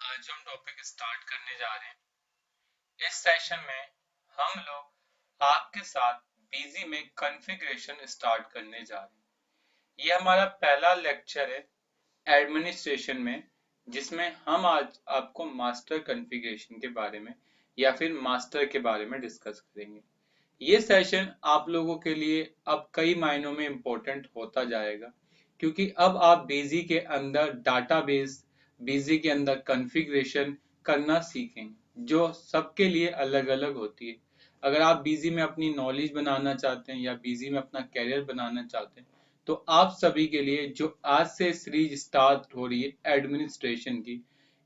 आज हम topic start करने जा रहे हैं। इस सेशन में हम लोग आपके साथ बीजी में कॉन्फ़िगरेशन स्टार्ट करने जा रहे हैं। ये हमारा पहला लेक्चर है एडमिनिस्ट्रेशन में, जिसमें हम आज आपको मास्टर कॉन्फ़िगरेशन के बारे में या फिर मास्टर के बारे में डिस्कस करेंगे। ये सेशन आप लोगों के लिए अब कई मायनों में इम्पोर्टेंट होता जाएगा, क्योंकि अब आप बीजी के अंदर डाटाबेस, बीजी के अंदर कॉन्फ़िगरेशन करना सीखेंगे, जो सबके लिए अलग अलग होती है। अगर आप बीजी में अपनी नॉलेज बनाना चाहते हैं या बीजी में अपना कैरियर बनाना चाहते हैं, तो आप सभी के लिए जो आज से सीरीज स्टार्ट हो रही है एडमिनिस्ट्रेशन की,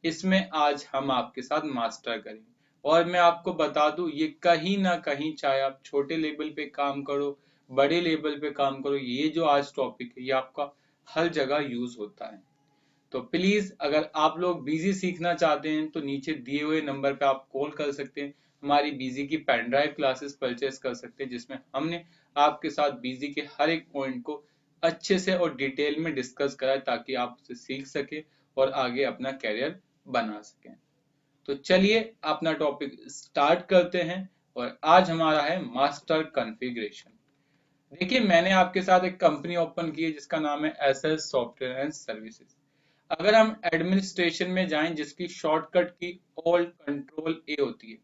इसमें आज हम आपके साथ मास्टर करेंगे। और मैं आपको बता दूं, ये कहीं ना कहीं, चाहे आप छोटे लेवल पे काम करो, बड़े लेवल पे काम करो, ये जो आज टॉपिक है ये आपका हर जगह यूज होता है। तो प्लीज, अगर आप लोग बीजी सीखना चाहते हैं तो नीचे दिए हुए नंबर पे आप कॉल कर सकते हैं। हमारी बीजी की पेन ड्राइव क्लासेस परचेस कर सकते हैं, जिसमें हमने आपके साथ बीजी के हर एक पॉइंट को अच्छे से और डिटेल में डिस्कस करा है, ताकि आप उसे सीख सके और आगे अपना कैरियर बना सकें। तो चलिए अपना टॉपिक स्टार्ट करते हैं। और आज हमारा है मास्टर कॉन्फ़िगरेशन। देखिए, मैंने आपके साथ एक कंपनी ओपन की है जिसका नाम है एसएस सॉफ्टवेयर एंड सर्विसेज। अगर हम एडमिनिस्ट्रेशन में जाएं, जिसकी शॉर्टकट की ऑल्ट कंट्रोल ए होती है।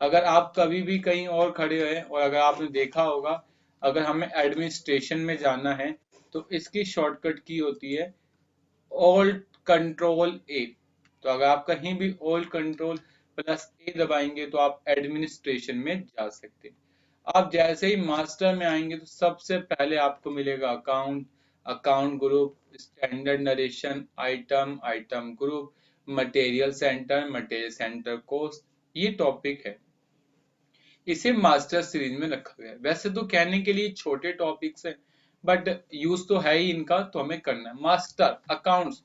अगर आप कभी भी कहीं और खड़े हैं और अगर आपने देखा होगा, अगर हमें एडमिनिस्ट्रेशन में जाना है तो इसकी शॉर्टकट की होती है ऑल्ट कंट्रोल ए। तो अगर आप कहीं भी ऑल्ट कंट्रोल प्लस ए दबाएंगे तो आप एडमिनिस्ट्रेशन में जा सकते हैं। आप जैसे ही मास्टर में आएंगे तो सबसे पहले आपको मिलेगा account, account group, standard narration, item, item group, material centre, material centre cost. ये टॉपिक है, इसे मास्टर सीरीज में रखा गया है। वैसे तो कहने के लिए छोटे टॉपिक्स हैं, बट यूज तो है ही इनका, तो हमें करना है। मास्टर अकाउंट्स,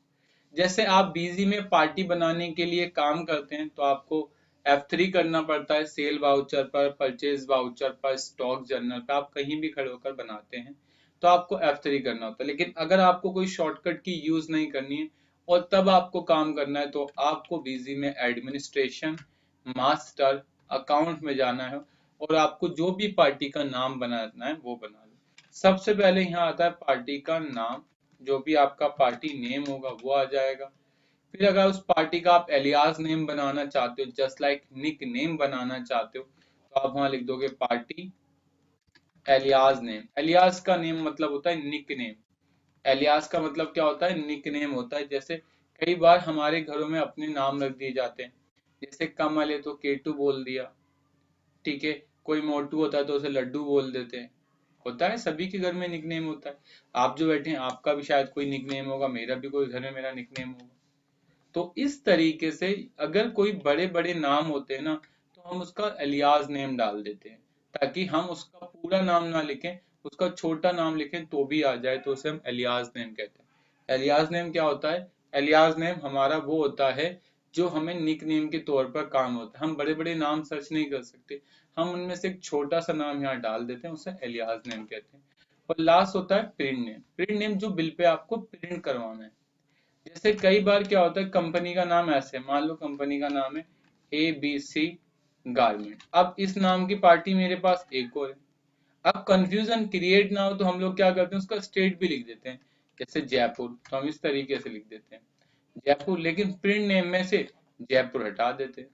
जैसे आप बीजी में पार्टी बनाने के लिए काम करते हैं तो आपको F3 करना पड़ता है। सेल वाउचर पर, परचेज वाउचर पर, स्टॉक जर्नल पर, आप कहीं भी खड़े होकर बनाते हैं तो आपको F3 करना होता है। लेकिन अगर आपको कोई शॉर्टकट की यूज नहीं करनी है और तब आपको काम करना है, तो आपको बीजी में एडमिनिस्ट्रेशन, मास्टर, अकाउंट में जाना है और आपको जो भी पार्टी का नाम बनाना है वो बना लो। सबसे पहले यहाँ आता है पार्टी का नाम। जो भी आपका पार्टी नेम होगा वो आ जाएगा। फिर अगर उस पार्टी का आप एलियास नेम बनाना चाहते हो, जस्ट लाइक निक नेम बनाना चाहते हो, तो आप वहां लिख दोगे पार्टी एलियास नेम। एलियास का नेम मतलब होता है निक नेम। एलियास का मतलब क्या होता है? निक नेम होता है। जैसे कई बार हमारे घरों में अपने नाम रख दिए जाते हैं, जैसे कमल है तो केटू बोल दिया, ठीक है। कोई मोटू होता है तो उसे लड्डू बोल देते हैं। होता है, सभी के घर में निकनेम होता है। आप जो बैठे हैं आपका भी शायद कोई निकनेम होगा, मेरा भी कोई घर में मेरा निकनेम होगा। तो इस तरीके से अगर कोई बड़े बड़े नाम होते हैं ना, तो हम उसका एलियास नेम डाल देते हैं, ताकि हम उसका पूरा नाम ना लिखें, उसका छोटा नाम लिखें तो भी आ जाए, तो उसे हम एलियास नेम कहते हैं। एलियास नेम क्या होता है? एलियास नेम हमारा वो होता है जो हमें निक नेम के तौर पर काम होता है। हम बड़े बड़े नाम सर्च नहीं कर सकते, हम उनमें से एक छोटा सा नाम यहाँ डाल देते हैं, उसे एलियास नेम कहते हैं। और लास्ट होता है प्रिंट नेम। प्रिंट नेम जो बिल पे आपको प्रिंट करवाना है। जैसे कई बार क्या होता है, कंपनी का नाम ऐसे, मान लो कंपनी का नाम है ABC गारमेंट। अब इस नाम की पार्टी मेरे पास एक और है। अब कंफ्यूजन क्रिएट ना हो तो हम लोग क्या करते हैं, उसका स्टेट भी लिख देते हैं। जैसे जयपुर, तो हम इस तरीके से लिख देते हैं जयपुर, लेकिन प्रिंट नेम में से जयपुर हटा देते हैं।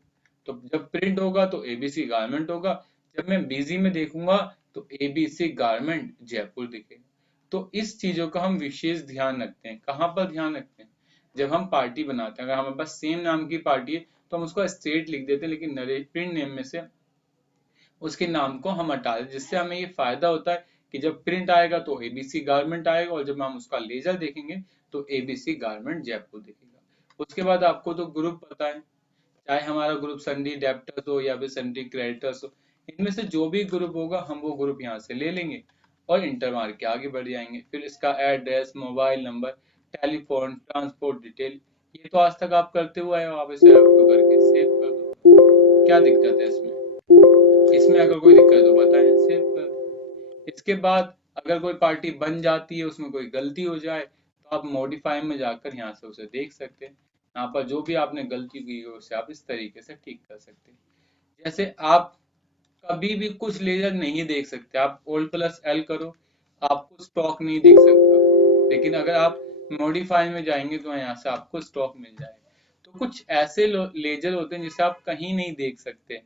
तो जब प्रिंट होगा तो ABC गारमेंट होगा, जब मैं बीजी में देखूंगा तो ABC गारमेंट जयपुर दिखेगा। तो इस चीजों का हम विशेष ध्यान रखते हैं। कहाँ पर ध्यान रखते हैं? जब हम पार्टी बनाते हैं। अगर हमारे पास सेम नाम की पार्टी है तो हम उसका स्टेट लिख देते हैं, लेकिन प्रिंट नेम में से उसके नाम को हम हटा दें, जिससे हमें ये फायदा होता है कि जब प्रिंट आएगा तो ABC गारमेंट आएगा, और जब हम उसका लेजर देखेंगे तो ABC गारमेंट जयपुर दिखेगा। उसके बाद आपको तो ग्रुप पता है, चाहे हमारा ग्रुप सन्डी डेप्टर्स हो या फिर सन्डी क्रेडिटर्स हो, इनमें से जो भी ग्रुप होगा हम वो ग्रुप यहाँ से ले लेंगे और इंटर मार के आगे बढ़ जाएंगे। फिर इसका address, mobile number, telephone, transport detail, ये तो आज तक आप करते हुए आए हो, आप इसे अप टू करके सेव कर दो। क्या दिक्कत है इसमें? इसमें अगर कोई दिक्कत हो बताएं, सेव कर दो। इसके बाद अगर कोई पार्टी बन जाती है, उसमें कोई गलती हो जाए, तो आप मॉडिफाई में जाकर यहाँ से उसे देख सकते हैं। यहाँ पर जो भी आपने गलती की है उसे आप इस तरीके से ठीक कर सकते हैं। जैसे आप कभी भी कुछ लेजर नहीं देख सकते, आप ओल्ड प्लस एल करो आपको स्टॉक नहीं दिख सकता, लेकिन अगर आप मॉडिफाई में जाएंगे तो यहाँ से आपको स्टॉक मिल जाएगा। तो कुछ ऐसे लेजर होते हैं जिसे आप कहीं नहीं देख सकते,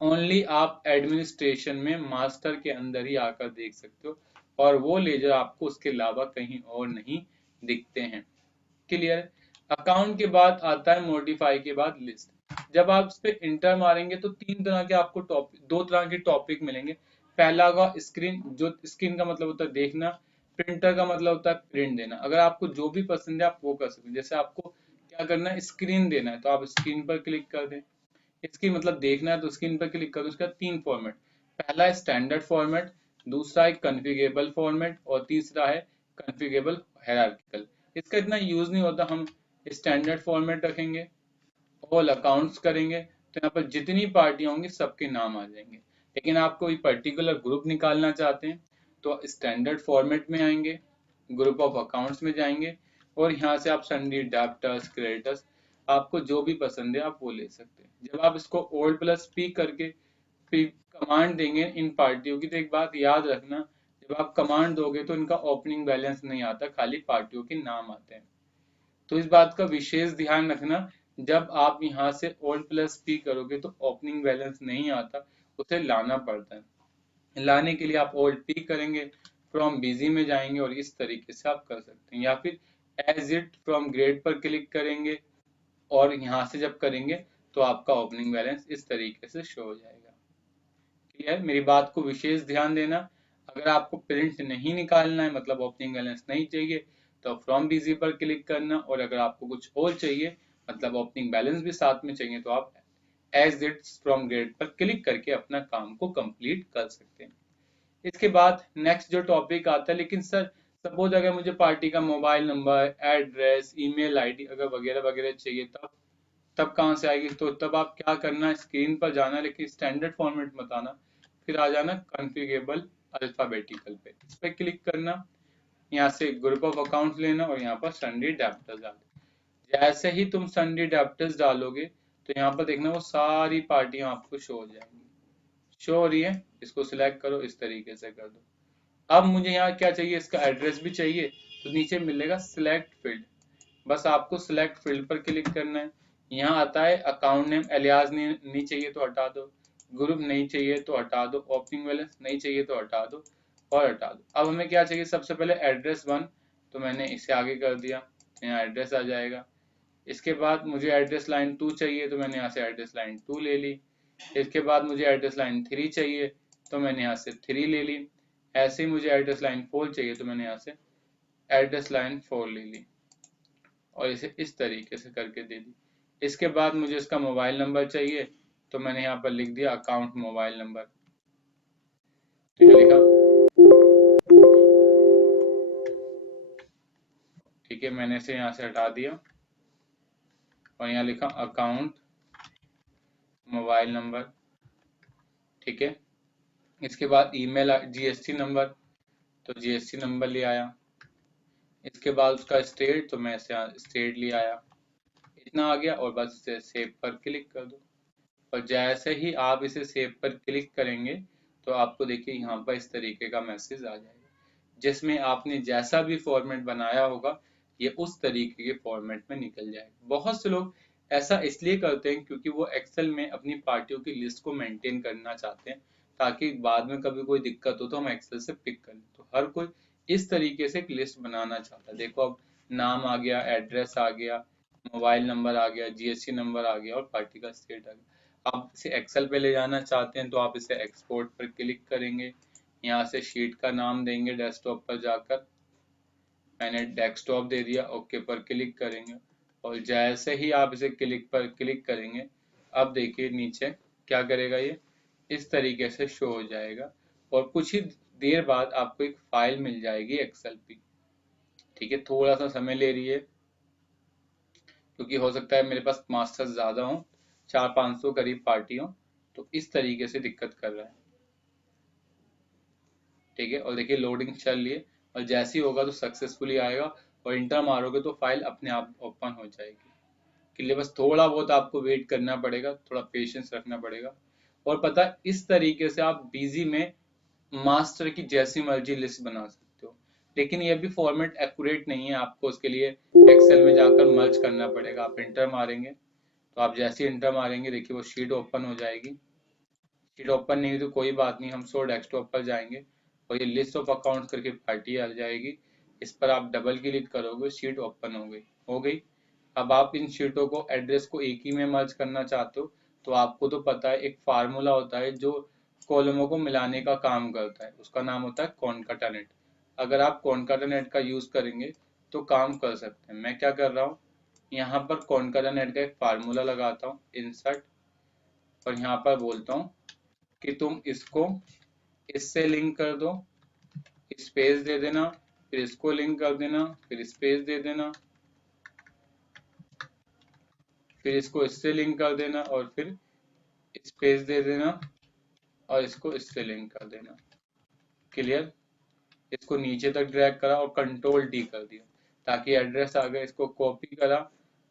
ओनली आप एडमिनिस्ट्रेशन में मास्टर के अंदर ही आकर देख सकते हो, और वो लेजर आपको उसके अलावा कहीं और नहीं दिखते हैं। क्लियर। अकाउंट के बाद आता है मॉडिफाई के बाद लिस्ट। जब आप इस पे इंटर मारेंगे तो तीन तरह के आपको टॉपिक, दो तरह के टॉपिक मिलेंगे। पहला होगा स्क्रीन, जो स्क्रीन का मतलब होता है देखना, प्रिंटर का मतलब होता है प्रिंट देना। अगर आपको जो भी पसंद है आप वो कर सकते हैं। जैसे आपको क्या करना है, स्क्रीन देना है तो आप स्क्रीन पर क्लिक कर दें, इसकी मतलब देखना है तो स्क्रीन पर क्लिक करो। उसका तीन फॉर्मेट, पहला है स्टैंडर्ड फॉर्मेट, दूसरा है कॉन्फ़िगरेबल फॉर्मेट और तीसरा है कॉन्फ़िगरेबल हायरार्किकल। इसका इतना यूज नहीं होता, हम स्टैंडर्ड फॉर्मेट रखेंगे, ऑल अकाउंट्स करेंगे तो यहाँ पर जितनी पार्टियां होंगी सबके नाम आ जाएंगे। लेकिन आप कोई पर्टिकुलर ग्रुप निकालना चाहते हैं तो स्टैंडर्ड फॉर्मेट में आएंगे, ग्रुप ऑफ अकाउंट्स में जाएंगे और यहाँ से आप सन्डी, डेब्टर्स, क्रेडिटर्स, आपको जो भी पसंद है आप वो ले सकते हैं। जब आप इसको ओल्ड प्लस पी करके फिर कमांड देंगे इन पार्टियों की, तो एक बात याद रखना, जब आप कमांड दोगे तो इनका ओपनिंग बैलेंस नहीं आता, खाली पार्टियों के नाम आते हैं। तो इस बात का विशेष ध्यान रखना, जब आप यहाँ से ओल्ड प्लस पी करोगे तो ओपनिंग बैलेंस नहीं आता, उसे लाना पड़ता है। लाने के लिए आप ओल्ड पी करेंगे, फ्रॉम बिजी में जाएंगे और इस तरीके से आप कर सकते हैं, या फिर एज इट फ्रॉम ग्रेड पर क्लिक करेंगे और यहाँ से जब करेंगे तो आपका ओपनिंग बैलेंस इस तरीके से शो हो जाएगा। क्लियर। मेरी बात को विशेष ध्यान देना, अगर आपको प्रिंट नहीं निकालना है मतलब ओपनिंग बैलेंस नहीं चाहिए तो फ्रॉम बिजी पर क्लिक करना, और अगर आपको कुछ और चाहिए मतलब ओपनिंग बैलेंस भी साथ में चाहिए तो आप एज इट्स फ्रॉम ग्रेड पर क्लिक करके अपना काम को कंप्लीट कर सकते हैं। इसके बाद नेक्स्ट जो टॉपिक आता है, लेकिन सर सपोज अगर मुझे पार्टी का mobile number, address, email ID अगर वगैरह वगैरह चाहिए तब कहाँ से आएगी? तो तब आप क्या करना, स्क्रीन पर जाना, लेकिन स्टैंडर्ड फॉर्मेट मत आना, फिर आ जाना कॉन्फ़िगरेबल अल्फाबेटिकल पे, इस पे क्लिक करना, यहाँ से ग्रुप ऑफ अकाउंट्स लेना और यहाँ पर सन्डी अडेप्टर्स डालना। जैसे ही तुम सन्डी अडेप्टर्स डालोगे तो यहाँ पर देखना वो सारी पार्टियां आपको शो हो जाएंगी। शो हो रही है, इसको सिलेक्ट करो, इस तरीके से कर दो। अब मुझे यहाँ क्या चाहिए, इसका एड्रेस भी चाहिए, तो नीचे मिलेगा सिलेक्ट फील्ड, बस आपको सिलेक्ट फील्ड पर क्लिक करना है। यहाँ आता है अकाउंट नेम, एलियास नहीं चाहिए तो हटा दो, ग्रुप नहीं चाहिए तो हटा दो, ओपनिंग बैलेंस नहीं चाहिए तो हटा दो और हटा दो। अब हमें क्या चाहिए, सबसे पहले एड्रेस 1, तो मैंने इसे आगे कर दिया तो यहाँ एड्रेस आ जाएगा। इसके बाद मुझे एड्रेस लाइन 2 चाहिए तो मैंने यहाँ से एड्रेस लाइन 2 ले ली। इसके बाद मुझे एड्रेस लाइन 3 चाहिए तो मैंने यहाँ से 3 ले ली। ऐसे ही मुझे एड्रेस लाइन 4 चाहिए तो मैंने यहाँ से एड्रेस लाइन 4 ले ली और इसे इस तरीके से करके दे दी। इसके बाद मुझे इसका मोबाइल नंबर चाहिए तो मैंने यहाँ पर लिख दिया अकाउंट मोबाइल नंबर, तो ये लिखा, ठीक है, मैंने इसे यहाँ से हटा दिया और यहाँ लिखा अकाउंट मोबाइल नंबर, ठीक है। इसके बाद ईमेल जीएसटी नंबर, तो जीएसटी नंबर ले आया। इसके बाद उसका स्टेट, तो मैं इसे स्टेट ले आया। इतना आ गया और बस इसे सेव पर क्लिक कर दो। और जैसे ही आप इसे सेव पर क्लिक करेंगे तो आपको देखिए यहाँ पर इस तरीके का मैसेज आ जाएगा, जिसमें आपने जैसा भी फॉर्मेट बनाया होगा ये उस तरीके के फॉर्मेट में निकल जाएगा। बहुत से लोग ऐसा इसलिए करते हैं क्योंकि वो एक्सेल में अपनी पार्टियों की लिस्ट को मेंटेन करना चाहते हैं, ताकि बाद में कभी कोई दिक्कत हो तो हम एक्सेल से पिक कर लें। तो हर कोई इस तरीके से एक लिस्ट बनाना चाहता है। देखो अब नाम आ गया, एड्रेस आ गया, मोबाइल नंबर आ गया, जीएसटी नंबर आ गया और पार्टी का स्टेट आ गया। आप इसे एक्सेल पे ले जाना चाहते हैं तो आप इसे एक्सपोर्ट पर क्लिक करेंगे, यहाँ से शीट का नाम देंगे, डेस्कटॉप पर जाकर मैंने डेस्कटॉप दे दिया, ओके पर क्लिक करेंगे और जैसे ही आप इसे क्लिक पर क्लिक करेंगे अब देखिए नीचे क्या करेगा, ये इस तरीके से शो हो जाएगा और कुछ ही देर बाद आपको एक फाइल मिल जाएगी एक्सेल की। ठीक है, थोड़ा सा समय ले रही है क्योंकि हो सकता है मेरे पास मास्टर्स ज्यादा हो, 400-500 करीब पार्टी हो, तो इस तरीके से दिक्कत कर रहा है। ठीक है, और देखिए लोडिंग चल रही है और जैसे ही होगा तो सक्सेसफुली आएगा और इंटर मारोगे तो फाइल अपने आप ओपन हो जाएगी। के लिए बस थोड़ा बहुत आपको वेट करना पड़ेगा, थोड़ा पेशेंस रखना पड़ेगा। और पता है इस तरीके से आप बिजी में मास्टर की जैसी मर्जी लिस्ट बना सकते हो, लेकिन ये भी फॉर्मेट एक्यूरेट नहीं है, आपको उसके लिए एक्सेल में जाकर मर्ज करना पड़ेगा। आप इंटर मारेंगे तो आप जैसे इंटर मारेंगे देखिए वो शीट ओपन हो जाएगी। शीट ओपन नहीं हुई तो कोई बात नहीं, हम शो डेस्कटॉप पर जाएंगे और ये लिस्ट ऑफ अकाउंट्स करके पार्टी आ जाएगी। इस पर आप डबल क्लिक करोगे, शीट ओपन हो गई। अब आप इन शीटों को एड्रेस को एक ही में मर्ज करना चाहते हो तो आपको तो पता है एक फार्मूला होता है जो कॉलमों को मिलाने का काम करता है, उसका नाम होता है कॉनकाटानेट। अगर आप कॉनकाटानेट का यूज करेंगे तो काम कर सकते हैं। मैं क्या कर रहा हूँ, यहाँ पर कॉनकाटानेट का एक फार्मूला लगाता हूँ, इंसर्ट, और यहाँ पर बोलता हूँ कि तुम इसको इससे लिंक कर दो, स्पेस दे देना, फिर इसको लिंक कर देना, फिर स्पेस दे देना, फिर इसको इससे लिंक कर देना और फिर स्पेस दे देना और इसको इससे लिंक कर देना। क्लियर? इसको नीचे तक ड्रैग करा और कंट्रोल डी कर दिया ताकि एड्रेस आ गया। इसको कॉपी करा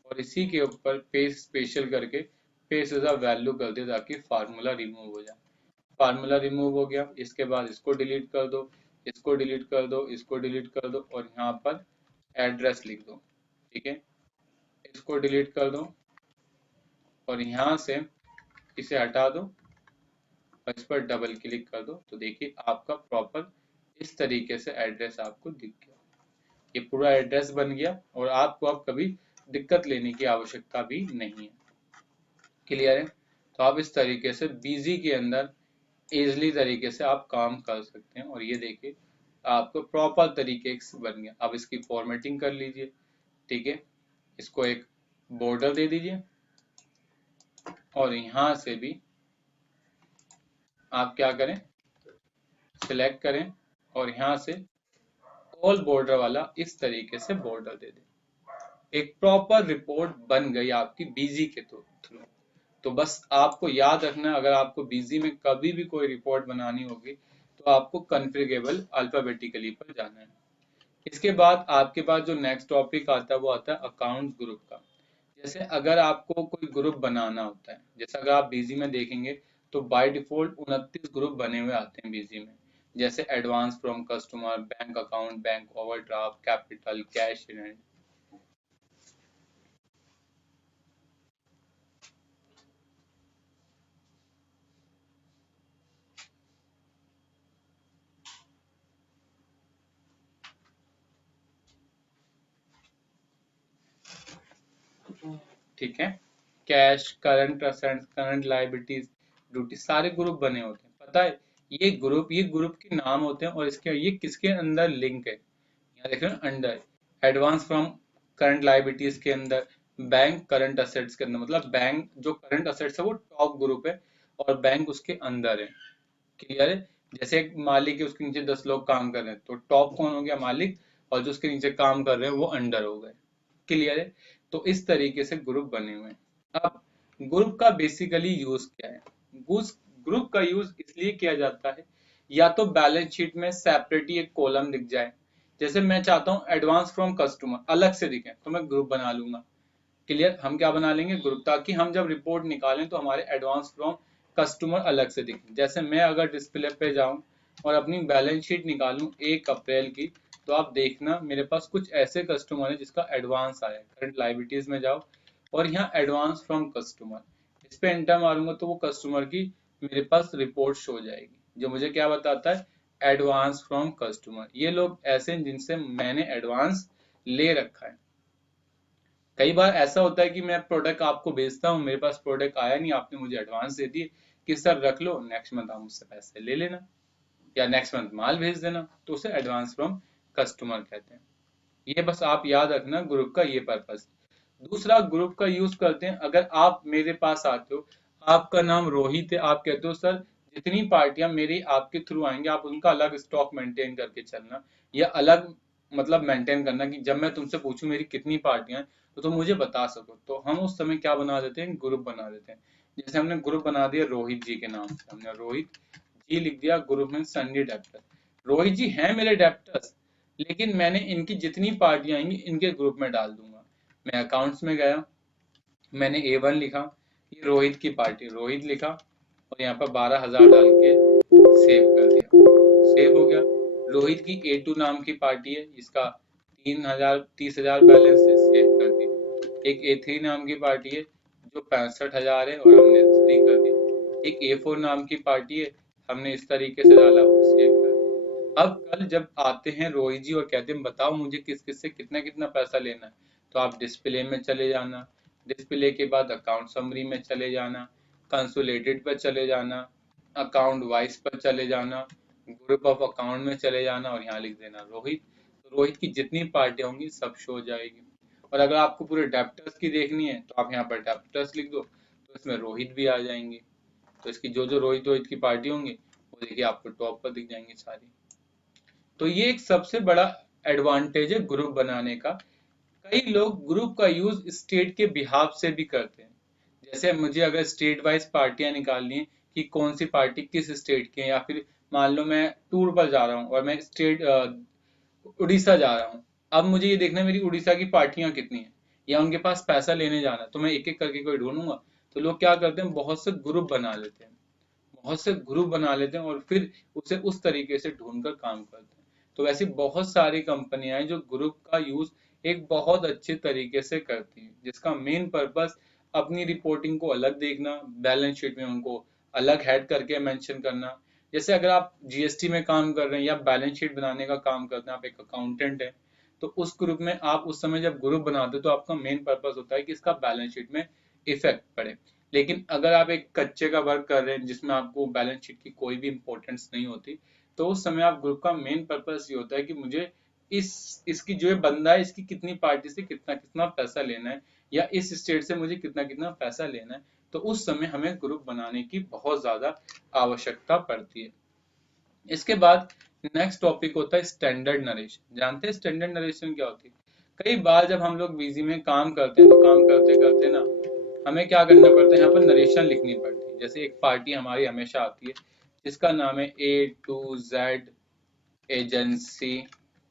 और इसी के ऊपर पेस्ट स्पेशल करके पेस्ट एज अ वैल्यू कर दिया ताकि फार्मूला रिमूव हो जाए। फार्मूला रिमूव हो गया। इसके बाद इसको डिलीट कर दो, इसको डिलीट कर दो, इसको डिलीट कर दो और यहाँ पर एड्रेस लिख दो। ठीक है, इसको डिलीट कर दो और यहाँ से इसे हटा दो और इस पर डबल क्लिक कर दो तो देखिए आपका प्रॉपर इस तरीके से एड्रेस आपको दिख गया। ये पूरा एड्रेस बन गया और आपको अब कभी दिक्कत लेने की आवश्यकता भी नहीं है। क्लियर है? तो आप इस तरीके से बिजी के अंदर इजली तरीके से आप काम कर सकते हैं और ये देखिए आपको प्रॉपर तरीके से बन गया। अब इसकी फॉर्मेटिंग कर लीजिए। ठीक है, इसको एक बॉर्डर दे दीजिए और यहाँ से भी आप क्या करें, सिलेक्ट करें और यहाँ से ऑल बॉर्डर वाला इस तरीके से बॉर्डर दे दें। एक प्रॉपर रिपोर्ट बन गई आपकी बिजी के थ्रू। तो बस आपको याद रखना, अगर आपको बिजी में कभी भी कोई रिपोर्ट बनानी होगी तो आपको कॉन्फ़िगरेबल अल्फाबेटिकली पर जाना है। इसके बाद आपके पास जो नेक्स्ट टॉपिक आता है वो आता है अकाउंट ग्रुप का। जैसे अगर आपको कोई ग्रुप बनाना होता है, जैसे अगर आप बिजी में देखेंगे तो बाय डिफॉल्ट 29 ग्रुप बने हुए आते हैं बिजी में। जैसे advance from customer, bank account, bank overdraft, capital, cash in hand. ठीक है, cash, current assets, current liabilities, duty, सारे ग्रुप बने होते हैं। पता है ये ग्रुप के नाम होते हैं और इसके ये किसके अंदर लिंक है, यहाँ देख रहे हैं under advance from current liabilities के अंदर, बैंक करंट असेट्स के अंदर, मतलब बैंक जो करंट असेट्स है वो टॉप ग्रुप है और बैंक उसके अंदर है। क्लियर है? जैसे एक मालिक है, उसके नीचे 10 लोग काम कर रहे हैं तो टॉप कौन हो गया, मालिक, और जो उसके नीचे काम कर रहे हैं वो अंडर हो गए। क्लियर है? तो इस तरीके से ग्रुप बने हुए हैं। अब ग्रुप का बेसिकली यूज क्या है, ग्रुप का यूज इसलिए किया जाता है या तो बैलेंस शीट में सेपरेटली एक कॉलम दिख जाए, जैसे मैं चाहता हूं एडवांस फ्रॉम कस्टमर अलग से दिखे तो मैं ग्रुप बना लूंगा। क्लियर? हम क्या बना लेंगे, ग्रुप, ताकि हम जब रिपोर्ट निकालें तो हमारे एडवांस फ्रॉम कस्टमर अलग से दिखे। जैसे मैं अगर डिस्प्ले पे जाऊं और अपनी बैलेंस शीट निकालूं 1 अप्रैल की, तो आप देखना मेरे पास कुछ ऐसे कस्टमर है जिसका एडवांस आया है। करंट लायबिलिटीज में जाओ और यहाँ एडवांस फ्रॉम कस्टमर, इस पे एंटर मारूंगा तो वो कस्टमर की मेरे पास रिपोर्ट शो हो जाएगी जो मुझे क्या बताता है, एडवांस फ्रॉम कस्टमर। ये लोग ऐसे हैं जिनसे मैंने एडवांस ले रखा है। कई बार ऐसा होता है कि मैं प्रोडक्ट आपको बेचता हूँ, मेरे पास प्रोडक्ट आया नहीं, आपने मुझे एडवांस दे दिए कि सर रख लो, नेक्स्ट मंथ आप मुझसे पैसे ले लेना या नेक्स्ट मंथ माल भेज देना, तो उसे एडवांस फ्रॉम कस्टमर कहते हैं। ये बस आप याद रखना ग्रुप का ये पर्पस। दूसरा, ग्रुप का यूज करते हैं अगर आप मेरे पास आते हो, आपका नाम रोहित है, आप कहते हो सर जितनी पार्टियां मेरी आपके थ्रू आएंगे आप उनका अलग स्टॉक मेंटेन करके चलना, या अलग मतलब मेंटेन करना कि जब मैं तुमसे पूछूं मेरी कितनी पार्टियां हैं तो तुम मुझे बता सको। तो हम उस समय क्या बना देते हैं, ग्रुप बना देते हैं। जैसे हमने ग्रुप बना दिया रोहित जी के नाम से, हमने रोहित जी लिख दिया, ग्रुप में सन्नी डेप्टर। रोहित जी हैं मेरे डेप्टर्स, लेकिन मैंने इनकी जितनी पार्टियां आएंगी इनके ग्रुप में डाल दूंगा। मैं अकाउंट्स में गया, मैंने A1 लिखा, ये रोहित की पार्टी, रोहित लिखा और यहाँ पर 12,000 डाल के सेव कर दिया, सेव हो गया। रोहित की A2 नाम की पार्टी है, इसका 30,000 बैलेंस है, सेव कर दी। एक A3 नाम की पार्टी है जो 65,000 है और हमने 3 कर दी। एक A4 नाम की पार्टी है, हमने इस तरीके से डाला और सेव कर दिया। अब कल जब आते हैं रोहित जी और कहते हैं बताओ मुझे किस किस से कितना कितना पैसा लेना है, तो आप डिस्प्ले में चले जाना, डिस्प्ले के बाद अकाउंट समरी में चले जाना, कंसोलिडेटेड पर चले जाना, अकाउंट वाइज पर चले जाना, ग्रुप ऑफ अकाउंट में चले जाना और यहाँ लिख देना रोहित। तो रोहित की जितनी पार्टियां होंगी सब शो हो जाएगी। और अगर आपको पूरे डेप्टर्स की देखनी है तो आप यहाँ पर डेप्टर्स लिख दो, तो इसमें रोहित भी आ जाएंगे। तो इसकी जो जो रोहित रोहित की पार्टी होंगी वो देखिए आपको टॉप पर दिख जाएंगी सारी। तो ये एक सबसे बड़ा एडवांटेज है ग्रुप बनाने का। कई लोग ग्रुप का यूज स्टेट के बिहाफ से भी करते हैं। जैसे मुझे अगर स्टेट वाइज पार्टियां निकालनी है कि कौन सी पार्टी किस स्टेट की है, या फिर मान लो मैं टूर पर जा रहा हूँ और मैं स्टेट उड़ीसा जा रहा हूँ, अब मुझे ये देखना है मेरी उड़ीसा की पार्टियां कितनी है या उनके पास पैसा लेने जाना है, तो मैं एक एक करके कोई ढूंढूंगा। तो लोग क्या करते हैं, बहुत से ग्रुप बना लेते हैं, बहुत से ग्रुप बना लेते हैं और फिर उसे उस तरीके से ढूंढकर काम करते हैं। तो वैसे बहुत सारी कंपनियां हैं जो ग्रुप का यूज एक बहुत अच्छे तरीके से करती हैं, जिसका मेन पर्पस अपनी रिपोर्टिंग को अलग देखना, बैलेंस शीट में उनको अलग हेड करके मेंशन करना। जैसे अगर आप जीएसटी में काम कर रहे हैं या बैलेंस शीट बनाने का काम करते हैं, आप एक अकाउंटेंट हैं, तो उस ग्रुप में आप उस समय जब ग्रुप बनाते हो तो आपका मेन पर्पस होता है कि इसका बैलेंस शीट में इफेक्ट पड़े। लेकिन अगर आप एक कच्चे का वर्क कर रहे हैं जिसमें आपको बैलेंस शीट की कोई भी इंपॉर्टेंस नहीं होती, तो उस समय आप ग्रुप का मेन पर्पस ये होता है कि मुझे इसकी जो ये बंदा है इसकी कितनी पार्टी से कितना कितना पैसा लेना है, या इस स्टेट से मुझे कितना कितना पैसा लेना है। तो उस समय हमें ग्रुप बनाने की बहुत ज्यादा आवश्यकता पड़ती है। इसके बाद नेक्स्ट टॉपिक होता है स्टैंडर्ड नरेशन। जानते हैं स्टैंडर्ड नरेशन क्या होती है? कई बार जब हम लोग बीजी में काम करते हैं तो काम करते करते ना हमें क्या करना पड़ता है, यहाँ पर नरेशन लिखनी पड़ती है। जैसे एक पार्टी हमारी हमेशा आती है जिसका नाम है A to Z एजेंसी,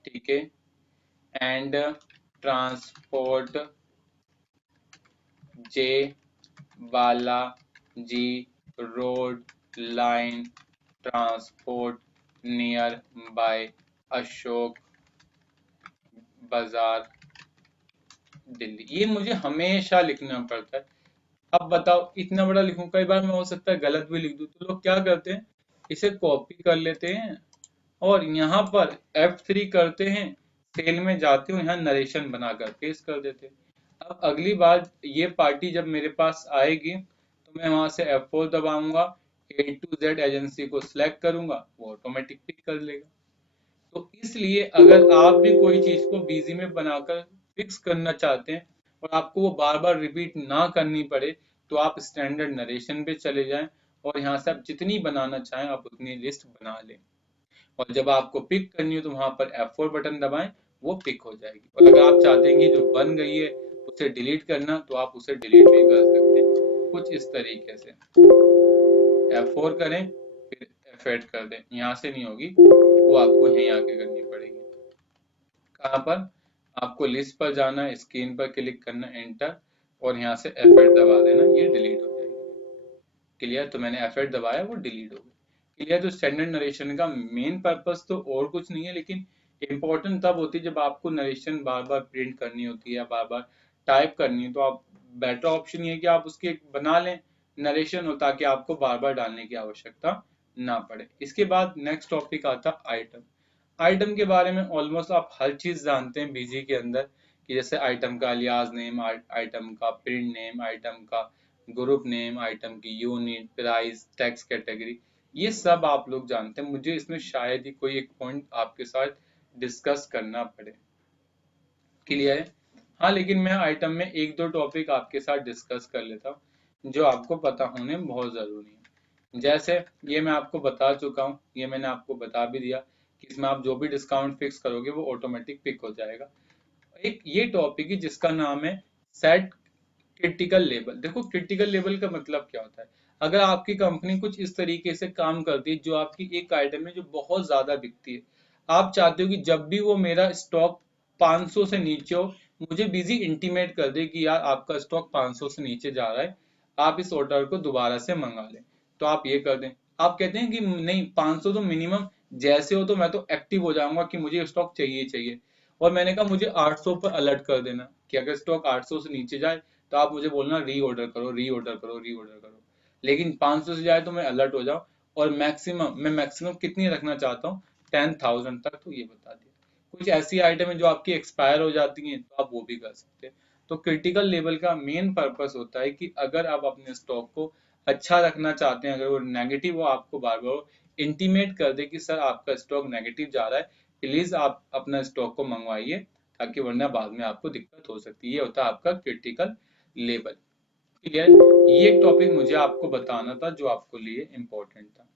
ठीक है, and transport J Balaji road line transport near by Ashok Bazar Delhi. ये मुझे हमेशा लिखना पड़ता है। अब बताओ इतना बड़ा लिखूं, कई बार मैं हो सकता है गलत भी लिख दूं, तो लोग क्या करते हैं इसे कॉपी कर लेते हैं और यहाँ पर F3 करते हैं, सेल में जाते हो यहाँ नरेशन बनाकर पेस्ट कर देते हैं। अब अगली बार ये पार्टी जब मेरे पास आएगी तो मैं वहां से F4 दबाऊंगा, A to Z agency को सिलेक्ट करूंगा, वो ऑटोमेटिक पिक कर लेगा। तो इसलिए अगर आप भी कोई चीज को बीजी में बनाकर फिक्स करना चाहते हैं और आपको वो बार बार रिपीट ना करनी पड़े, तो आप स्टैंडर्ड नरेशन पे चले जाएं और यहाँ से आप जितनी बनाना चाहें आप उतनी लिस्ट बना लें। और जब आपको पिक करनी हो तो वहां पर F4 बटन दबाएं, वो पिक हो जाएगी। और अगर आप चाहते हैं कि जो बन गई है उसे डिलीट करना, तो आप उसे डिलीट भी कर सकते हैं कुछ इस तरीके से। F4 करें फिर F8 कर दें, यहाँ से नहीं होगी, वो आपको यहीं आके करनी पड़ेगी। कहाँ पर? आपको लिस्ट पर जाना है, स्क्रीन पर क्लिक करना, एंटर, और यहाँ से F8 दबा देना, ये डिलीट हो जाएगी। क्लियर? तो मैंने F8 दबाया, वो डिलीट हो गई। क्लियर? तो स्टैंडर्ड नरेशन का मेन पर्पस तो और कुछ नहीं है, लेकिन इम्पोर्टेंट तब होती है जब आपको नरेशन बार बार प्रिंट करनी होती है या बार बार टाइप करनी है, तो आप बेटर ऑप्शन ये है कि आप उसके बना लें नरेशन हो, ताकि आपको बार बार डालने की आवश्यकता ना पड़े। इसके बाद नेक्स्ट टॉपिक आता आइटम। आइटम के बारे में ऑलमोस्ट आप हर चीज जानते हैं बीजी के अंदर, कि जैसे आइटम का अलियास नेम, आइटम का प्रिंट नेम, आइटम का ग्रुप नेम, आइटम की यूनिट, प्राइस, टैक्स कैटेगरी, ये सब आप लोग जानते हैं। मुझे इसमें शायद ही कोई एक पॉइंट आपके साथ डिस्कस करना पड़े। क्लियर है? हाँ, लेकिन मैं आइटम में एक दो टॉपिक आपके साथ डिस्कस कर लेता हूँ जो आपको पता होने बहुत जरूरी है। जैसे ये मैं आपको बता चुका हूँ, ये मैंने आपको बता भी दिया कि इसमें आप जो भी डिस्काउंट फिक्स करोगे वो ऑटोमेटिक पिक हो जाएगा। एक ये टॉपिक है जिसका नाम है सेट क्रिटिकल लेवल। देखो क्रिटिकल लेवल का मतलब क्या होता है? अगर आपकी कंपनी कुछ इस तरीके से काम करती है जो आपकी एक आइटम है जो बहुत ज्यादा बिकती है, आप चाहते हो कि जब भी वो मेरा स्टॉक 500 से नीचे हो मुझे बीजी इंटीमेट कर दे कि यार आपका स्टॉक 500 से नीचे जा रहा है, आप इस ऑर्डर को दोबारा से मंगा लें, तो आप ये कर दें। आप कहते हैं कि नहीं 500 तो मिनिमम, जैसे हो तो मैं तो एक्टिव हो जाऊंगा कि मुझे स्टॉक चाहिए चाहिए, और मैंने कहा मुझे 800 पर अलर्ट कर देना कि अगर स्टॉक 800 से नीचे जाए तो आप मुझे बोलना रीऑर्डर करो रीऑर्डर करो रीऑर्डर करो, लेकिन 500 से जाए तो मैं अलर्ट हो जाऊं। और मैक्सिमम कितनी रखना चाहता हूँ, 10,000 तक, तो ये बता दिया। कुछ ऐसी आइटम है जो आपकी एक्सपायर हो जाती हैं तो आप वो भी कर सकते हैं। तो क्रिटिकल लेवल का मेन पर्पस होता है कि अगर आप अपने स्टॉक को अच्छा रखना चाहते हैं, अगर वो नेगेटिव हो, आपको बार बार इंटीमेट कर दे कि सर आपका स्टॉक नेगेटिव जा रहा है, प्लीज आप अपना स्टॉक को मंगवाइए, ताकि वरना बाद में आपको दिक्कत हो सकती है। ये होता है आपका क्रिटिकल लेवल। क्लियर? ये एक टॉपिक मुझे आपको बताना था जो आपको लिए इम्पोर्टेंट था।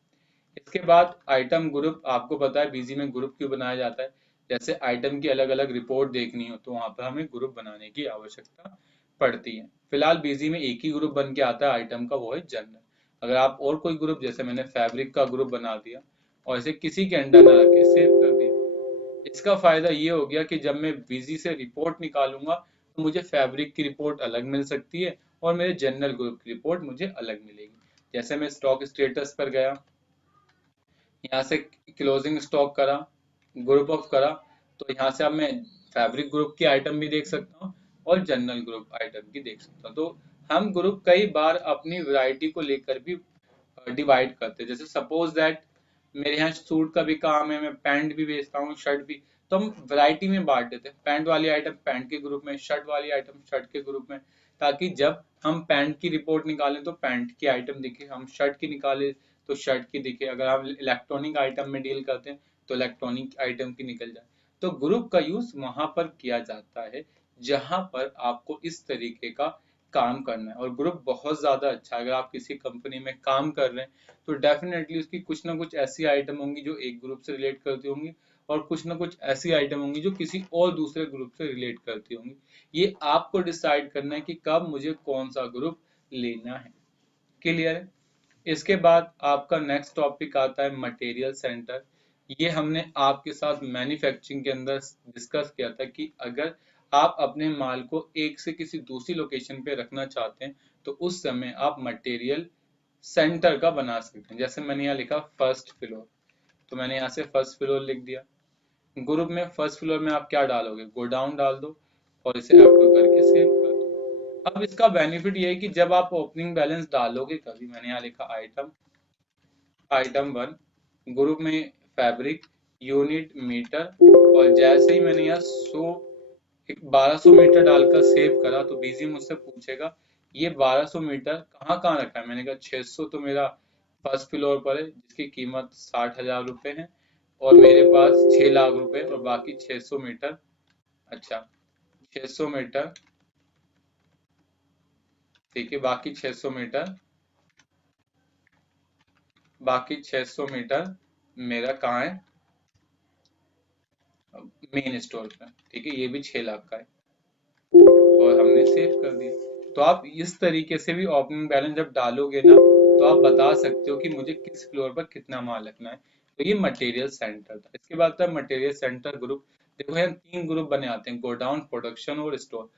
इसके बाद आइटम ग्रुप, आपको पता है बीजी में ग्रुप क्यों बनाया जाता है। जैसे आइटम की अलग अलग रिपोर्ट देखनी हो तो वहां पर हमें ग्रुप बनाने की आवश्यकता पड़ती है। फिलहाल बीजी में एक ही ग्रुप बन के आता है आइटम का, वो है जनरल। अगर आप और कोई ग्रुप, जैसे मैंने फैब्रिक का ग्रुप बना दिया और इसे किसी के अंडर ना रख के सेव कर दिया, इसका फायदा ये हो गया कि जब मैं बीजी से रिपोर्ट निकालूंगा तो मुझे फैब्रिक की रिपोर्ट अलग मिल सकती है और मेरे जनरल ग्रुप की रिपोर्ट मुझे अलग मिलेगी। जैसे मैं स्टॉक स्टेटस पर गया, यहाँ से क्लोजिंग स्टॉक करा, ग्रुप ऑफ करा, तो यहाँ से अब मैं फैब्रिक ग्रुप की आइटम भी देख सकता हूँ और जनरल ग्रुप आइटम भी देख सकता हूँ। तो हम ग्रुप कई बार अपनी वैरायटी को लेकर भी डिवाइड करते हैं। जैसे सपोज दैट मेरे यहाँ सूट का भी काम है, मैं पैंट भी बेचता हूँ, शर्ट भी, तो हम वैरायटी में बांट देते हैं। पैंट वाली आइटम पैंट के ग्रुप में, शर्ट वाली आइटम शर्ट के ग्रुप में, ताकि जब हम पैंट की रिपोर्ट निकालें तो पैंट की आइटम दिखे, हम शर्ट की निकाले तो शर्ट की दिखे, अगर हम इलेक्ट्रॉनिक आइटम में डील करते हैं तो इलेक्ट्रॉनिक आइटम की निकल जाए। तो ग्रुप का यूज वहां पर किया जाता है जहां पर आपको इस तरीके का काम करना है। और ग्रुप बहुत ज्यादा अच्छा है, अगर आप किसी कंपनी में काम कर रहे हैं तो डेफिनेटली उसकी कुछ ना कुछ ऐसी आइटम होंगी जो एक ग्रुप से रिलेट करती होंगी, और कुछ ना कुछ ऐसी आइटम होंगी जो किसी और दूसरे ग्रुप से रिलेट करती होंगी। ये आपको डिसाइड करना है कि कब मुझे कौन सा ग्रुप लेना है। क्लियर है? इसके बाद आपका नेक्स्ट टॉपिक आता है मटेरियल सेंटर। ये हमने आपके साथ मैन्युफैक्चरिंग के अंदर डिस्कस किया था कि अगर आप अपने माल को एक से किसी दूसरी लोकेशन पे रखना चाहते हैं तो उस समय आप मटेरियल सेंटर का बना सकते हैं। जैसे मैंने यहाँ लिखा फर्स्ट फ्लोर, तो मैंने यहाँ से फर्स्ट फ्लोर लिख दिया। ग्रुप में फर्स्ट फ्लोर में आप क्या डालोगे, गोडाउन डाल दो और इसे F2 करके सेव कर दो। अब इसका बेनिफिट ये है कि जब आप ओपनिंग बैलेंस डालोगे कभी, मैंने यहाँ लिखा आइटम आइटम वन, ग्रुप में फैब्रिक, यूनिट, मीटर, और जैसे ही मैंने यहाँ 1200 मीटर डालकर सेव करा तो बीजी मुझसे पूछेगा ये 1200 मीटर कहाँ कहाँ रखा है। मैंने कहा 600 तो मेरा फर्स्ट फ्लोर पर है जिसकी कीमत 60,000 रुपए है, और मेरे पास 6 लाख रुपए, और बाकी 600 मीटर, अच्छा 600 मीटर, ठीक है, बाकी 600 मीटर मेरा कहाँ है, मेन स्टोर पे, ठीक है, ये भी 6 लाख का है और हमने सेव कर दिया। तो आप इस तरीके से भी ओपनिंग बैलेंस जब डालोगे ना तो आप बता सकते हो कि मुझे किस फ्लोर पर कितना माल रखना है। तो ये मटेरियल सेंटर था। इसके बाद था मटेरियल सेंटर ग्रुप। देखो यहाँ 3 ग्रुप बने आते हैं, गोडाउन, प्रोडक्शन और स्टोर।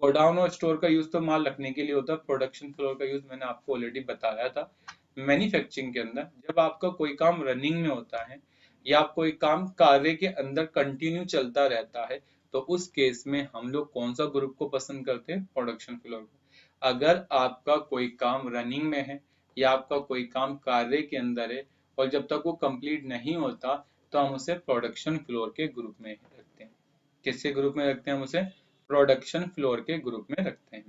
गोडाउन और स्टोर का यूज तो माल रखने के लिए होता है, प्रोडक्शन फ्लोर का यूज मैंने आपको ऑलरेडी बताया था। मैन्युफैक्चरिंग के अंदर जब आपका कोई काम रनिंग में होता है या आप कोई काम कार्य के अंदर कंटिन्यू चलता रहता है तो उस केस में हम लोग कौन सा ग्रुप को पसंद करते हैं, प्रोडक्शन फ्लोर को। अगर आपका कोई काम रनिंग में है या आपका कोई काम कार्य के अंदर है और जब तक वो कंप्लीट नहीं होता तो हम उसे प्रोडक्शन फ्लोर के ग्रुप में रखते हैं। किसके ग्रुप में रखते हैं हम उसे, प्रोडक्शन फ्लोर के ग्रुप में रखते हैं।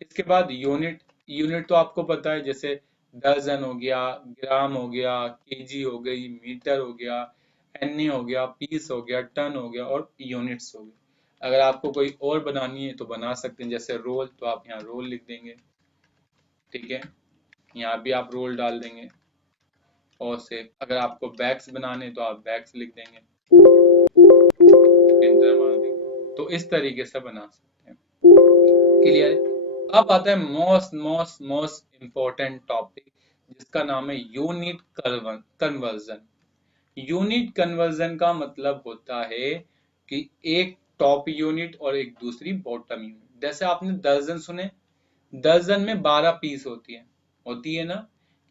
इसके बाद यूनिट। यूनिट तो आपको पता है, जैसे दर्जन हो गया, ग्राम हो गया, केजी हो गई, मीटर हो गया, एनए हो गया, पीस हो गया, टन हो गया और यूनिट्स हो गए। अगर आपको कोई और बनानी है तो बना सकते हैं, जैसे रोल, तो आप यहाँ रोल लिख देंगे, ठीक है, यहाँ भी आप रोल डाल देंगे। और से अगर आपको बैग्स बनाने तो आप बैग्स लिख देंगे, एंटर मार देंगे, तो इस तरीके से बना सकते हैं। क्लियर है? अब आता है most most most important topic जिसका नाम है यूनिट कन्वर्जन। यूनिट कन्वर्जन का मतलब होता है कि एक टॉप यूनिट और एक दूसरी बॉटम यूनिट। जैसे आपने दर्जन सुने, दर्जन में 12 पीस होती है ना,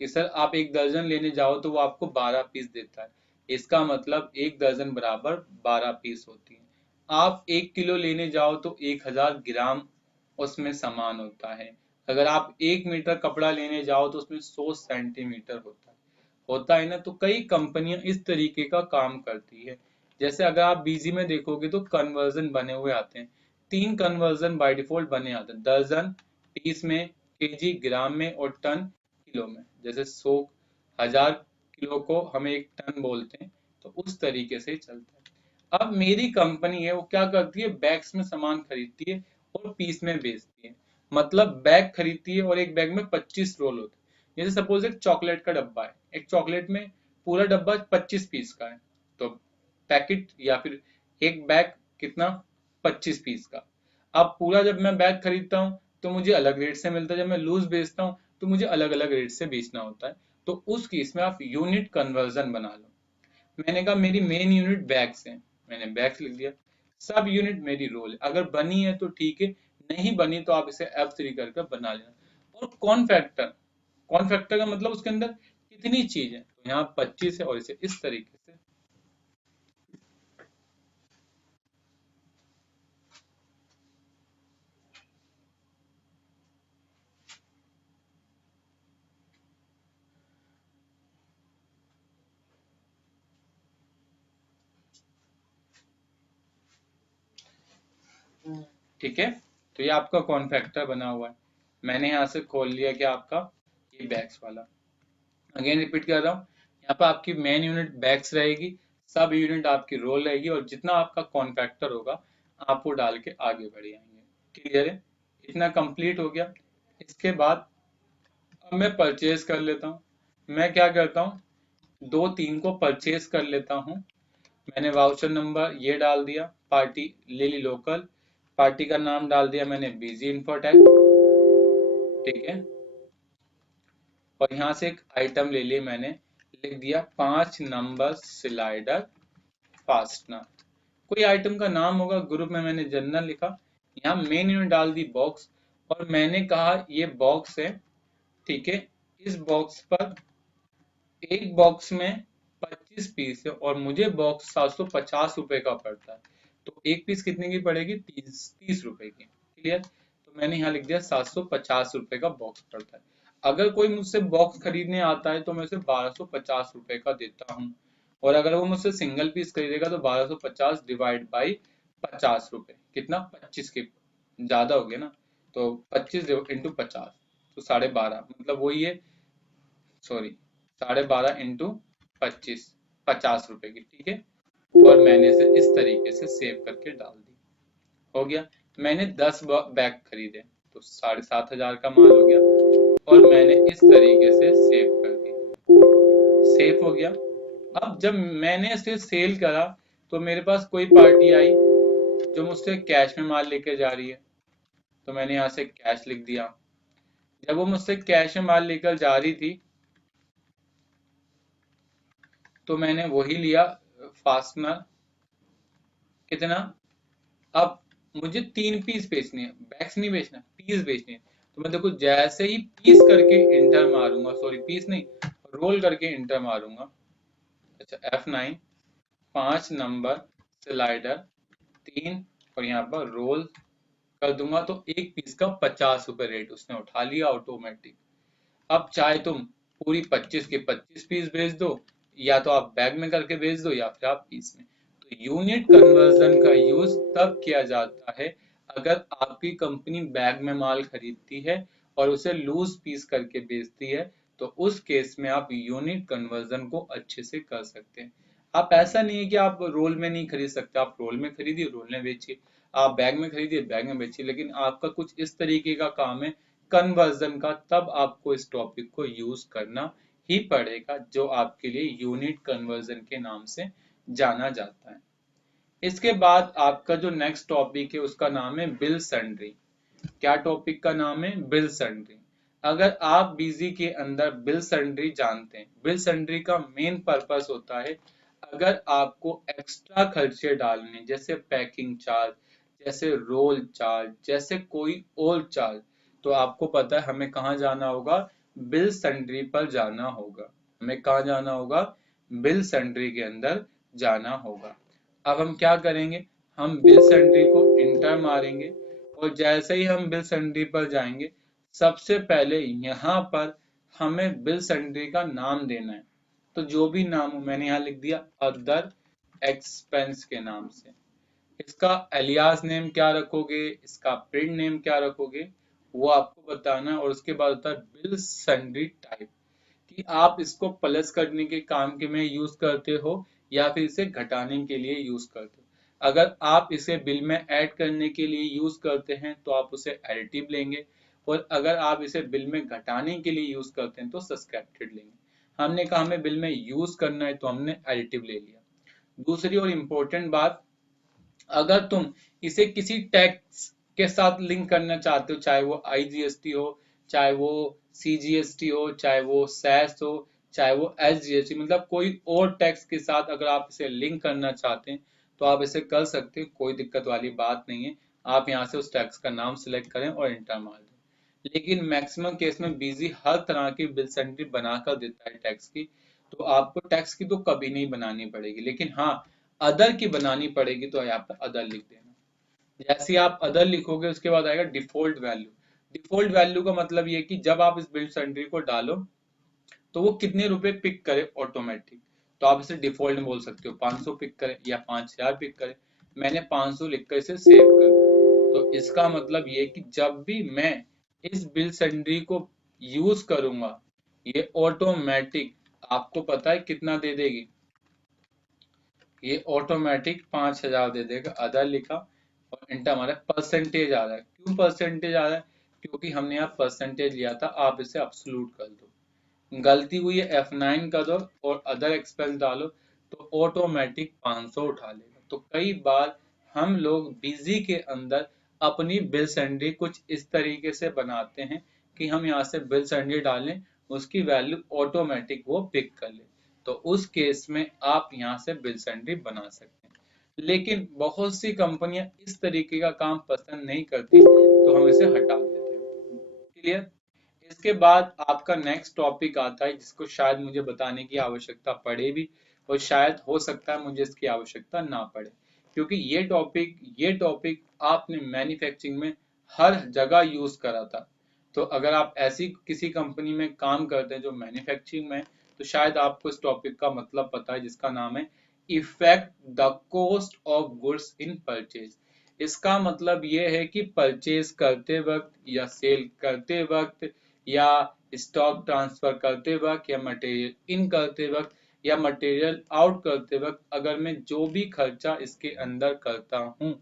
कि सर आप एक दर्जन लेने जाओ तो वो आपको 12 पीस देता है, इसका मतलब एक दर्जन बराबर 12 पीस होती है। आप 1 किलो लेने जाओ तो 1000 ग्राम उसमें सामान होता है। अगर आप 1 मीटर कपड़ा लेने जाओ तो उसमें 100 सेंटीमीटर होता है ना। तो कई कंपनियां इस तरीके का काम करती है। जैसे अगर आप बीजी में देखोगे तो कन्वर्जन बने हुए आते हैं, 3 कन्वर्जन बाय डिफॉल्ट बने आते हैं, दर्जन, पीस में, केजी ग्राम में, और टन किलो में। जैसे 100, 1000 किलो को हम 1 टन बोलते हैं, तो उस तरीके से ही चलता है। अब मेरी कंपनी है वो क्या करती है, बैग्स में सामान खरीदती है और पीस में बेचती है। मतलब बैग खरीदती है और एक बैग में 25 रोल होते हैं। जैसे सपोज एक चॉकलेट का डब्बा है, एक चॉकलेट में पूरा डब्बा 25 पीस का है, तो पैकेट या फिर एक बैग कितना, 25 पीस का। अब पूरा जब मैं बैग खरीदता हूँ तो मुझे अलग रेट से मिलता है, जब मैं लूज बेचता हूँ तो मुझे अलग अलग रेट से बेचना होता है। तो उस केस में आप यूनिट कन्वर्जन बना लो। मैंने कहा मेरी मेन यूनिट बैग्स है, मैंने बैग्स लिख दिया। सब यूनिट मेरी रोल है, अगर बनी है तो ठीक है, नहीं बनी तो आप इसे F3 करके बना लेना। और कौन फैक्टर, कौन फैक्टर का मतलब उसके अंदर कितनी चीज है, तो यहाँ 25 है और इसे इस तरीके से। ठीक है, तो ये आपका कौन फैक्टर बना हुआ है। मैंने यहाँ से खोल लिया कि आपका ये बैग्स वाला। अगेन रिपीट कर रहा हूँ, यहाँ पर आपकी मेन यूनिट बैग्स रहेगी, सब यूनिट आपकी रोल रहेगी, और जितना आपका कौन फैक्टर होगा आप वो डाल के आगे बढ़ जाएंगे। क्लियर है, इतना कंप्लीट हो गया। इसके बाद अब मैं परचेज कर लेता हूँ। मैं क्या करता हूँ, 2 3 को परचेज कर लेता हूँ। मैंने वाउचर नंबर ये डाल दिया, पार्टी ले ली लोकल, पार्टी का नाम डाल दिया मैंने बीजी इन्फोटेक, ठीक है। और यहाँ से एक आइटम ले ली मैंने, लिख दिया 5 नंबर स्लाइडर फास्टनर। कोई आइटम का नाम होगा, ग्रुप में मैंने जनरल लिखा। यहाँ मेन यूनिट डाल दी बॉक्स, और मैंने कहा ये बॉक्स है, ठीक है। इस बॉक्स पर एक बॉक्स में 25 पीस है और मुझे बॉक्स 750 रुपए का पड़ता है, तो एक पीस कितने की पड़ेगी, 30 रुपए की। क्लियर, तो मैंने यहाँ लिख दिया 750 रुपए का बॉक्स पड़ता है। अगर कोई मुझसे बॉक्स खरीदने आता है तो मैं उसे 1250 रुपए का देता हूँ, और अगर वो मुझसे सिंगल पीस खरीदेगा तो 1250 डिवाइड बाई 50 रुपए, कितना, 25 के, ज्यादा हो गया ना, तो 25 इंटू 50, तो 12.5, मतलब वही है, सॉरी, 12.5 इंटू 25, 50 रुपए की, ठीक है। और मैंने इसे इस तरीके से सेव करके डाल दी। हो गया, मैंने 10 बैग खरीदे तो 7,500 का माल हो गया, और मैंने इस तरीके से सेव कर दिया। सेव हो गया। अब जब मैंने इसे सेल करा तो मेरे पास कोई पार्टी आई जो मुझसे कैश में माल लेके जा रही है, तो मैंने यहाँ से कैश लिख दिया। जब वो मुझसे कैश में माल लेकर जा रही थी तो मैंने वही लिया, फास्टनर, कितना, अब मुझे 3 पीस बेचने हैं, बैग्स नहीं बेचना, पीस बेचने हैं। तो मैं देखो जैसे ही पीस करके इंटर मारूंगा, सॉरी पीस नहीं, रोल करके इंटर मारूंगा, अच्छा F9, 5 नंबर स्लाइडर 3, और यहाँ पर रोल कर दूंगा तो एक पीस का 50 रुपए रेट उसने उठा लिया ऑटोमेटिक। अब चाहे तुम पूरी 25 के 25 पीस भेज दो, या तो आप बैग में करके भेज दो, या फिर आप पीस में। तो यूनिट कन्वर्जन का यूज तब किया जाता है अगर आपकी कंपनी बैग में माल खरीदती है और उसे लूज पीस करके बेचती है, तो उस केस में आप यूनिट कन्वर्जन को अच्छे से कर सकते हैं। आप ऐसा नहीं है कि आप रोल में नहीं खरीद सकते, आप रोल में खरीदिए, रोल में बेचिए, आप बैग में खरीदिए, बैग में बेचिए, लेकिन आपका कुछ इस तरीके का काम है कन्वर्जन का, तब आपको इस टॉपिक को यूज करना ही पड़ेगा, जो आपके लिए यूनिट कन्वर्जन के नाम से जाना जाता है। इसके बाद आपका जो नेक्स्ट टॉपिक है उसका नाम है बिल सन्ड्री। क्या टॉपिक का नाम है, बिल सन्ड्री। अगर आप बीजी के अंदर बिल सन्ड्री जानते हैं, बिल सन्ड्री का मेन पर्पस होता है अगर आपको एक्स्ट्रा खर्चे डालने जैसे पैकिंग चार्ज, जैसे रोल चार्ज, जैसे कोई और चार्ज, तो आपको पता है हमें कहाँ जाना होगा, बिल सन्ड्री पर जाना होगा। हमें कहाँ जाना होगा, बिल सन्ड्री के अंदर जाना होगा। अब हम क्या करेंगे, हम बिल सन्ड्री को इंटर मारेंगे और जैसे ही हम बिल सन्ड्री पर जाएंगे, सबसे पहले यहाँ पर हमें बिल सन्ड्री का नाम देना है। तो जो भी नाम हो मैंने यहाँ लिख दिया अदर एक्सपेंस के नाम से। इसका एलियास नेम क्या रखोगे, इसका प्रिंट नेम क्या रखोगे, वो आपको बताना है। और उसके बाद होता है बिल सन्ड्री टाइप, कि आप इसको प्लस करने के काम के में यूज करते हो या फिर इसे घटाने के लिए यूज करते हो। अगर आप इसे बिल में ऐड करने के लिए यूज करते हैं तो आप उसे एडिटिव लेंगे, और अगर आप इसे बिल में घटाने के लिए यूज करते हैं तो सब्सट्रैक्टेड लेंगे। हमने कहा हमें बिल में यूज करना है तो हमने एडिटिव ले लिया। दूसरी और इम्पोर्टेंट बात, अगर तुम इसे किसी टैक्स के साथ लिंक करना चाहते हो, चाहे वो आईजीएसटी हो, चाहे वो सीजीएसटी हो, चाहे वो सेस हो, चाहे वो एसजीएसटी, मतलब कोई और टैक्स के साथ अगर आप इसे लिंक करना चाहते हैं तो आप इसे कर सकते हैं, कोई दिक्कत वाली बात नहीं है। आप यहाँ से उस टैक्स का नाम सिलेक्ट करें और इंटर मार दें। लेकिन मैक्सिमम केस में बीजी हर तरह की बिल सेंट्री बनाकर देता है टैक्स की, तो आपको टैक्स की तो कभी नहीं बनानी पड़ेगी। लेकिन हाँ, अदर की बनानी पड़ेगी, तो यहाँ पर अदर लिख देना। जैसे ही आप अदर लिखोगे उसके बाद आएगा डिफॉल्ट वैल्यू। डिफॉल्ट वैल्यू का मतलब ये कि जब आप इस बिल सन्ड्री को डालो तो वो कितने रुपए पिक करे ऑटोमेटिक, तो आप इसे डिफॉल्ट में बोल सकते हो 500 पिक करे या 5000 पिक करे। मैंने 500 लिखकर इसे सेव कर दिया। तो इसका मतलब ये कि जब भी मैं इस बिल सन्ड्री को यूज करूंगा, ये ऑटोमेटिक आपको पता है कितना दे देगी, ये ऑटोमेटिक 5000 दे देगा। अदर लिखा और इंटर हमारा परसेंटेज आ रहा है। क्यों परसेंटेज आ रहा है, क्योंकि हमने यहाँ परसेंटेज लिया था, आप इसे एब्सोल्यूट कर दो। गलती हुई है F9 कर दो और अदर एक्सपेंस डालो तो ऑटोमेटिक 500 उठा लेगा। तो कई बार हम लोग बिजी के अंदर अपनी बिल सन्ड्री कुछ इस तरीके से बनाते हैं कि हम यहाँ से बिल सन्ड्री डालें, उसकी वैल्यू ऑटोमेटिक वो पिक कर ले। तो उस केस में आप यहाँ से बिल सन्ड्री बना सकते हैं। लेकिन बहुत सी कंपनियां इस तरीके का काम पसंद नहीं करती, तो हम इसे हटा देते हैं। क्लियर। इसके बाद आपका नेक्स्ट टॉपिक आता है जिसको शायद मुझे बताने की आवश्यकता पड़े भी, और शायद हो सकता है मुझे इसकी आवश्यकता ना पड़े, क्योंकि ये टॉपिक आपने मैन्युफैक्चरिंग में हर जगह यूज करा था। तो अगर आप ऐसी किसी कंपनी में काम करते हैं जो मैन्युफैक्चरिंग में, तो शायद आपको इस टॉपिक का मतलब पता है, जिसका नाम है effect the cost of goods in purchase. इसका मतलब ये है कि परचेज करते वक्त या सेल करते वक्त या स्टॉक ट्रांसफर करते वक्त या मटेरियल इन करते वक्त या मटेरियल आउट करते वक्त अगर मैं जो भी खर्चा इसके अंदर करता हूं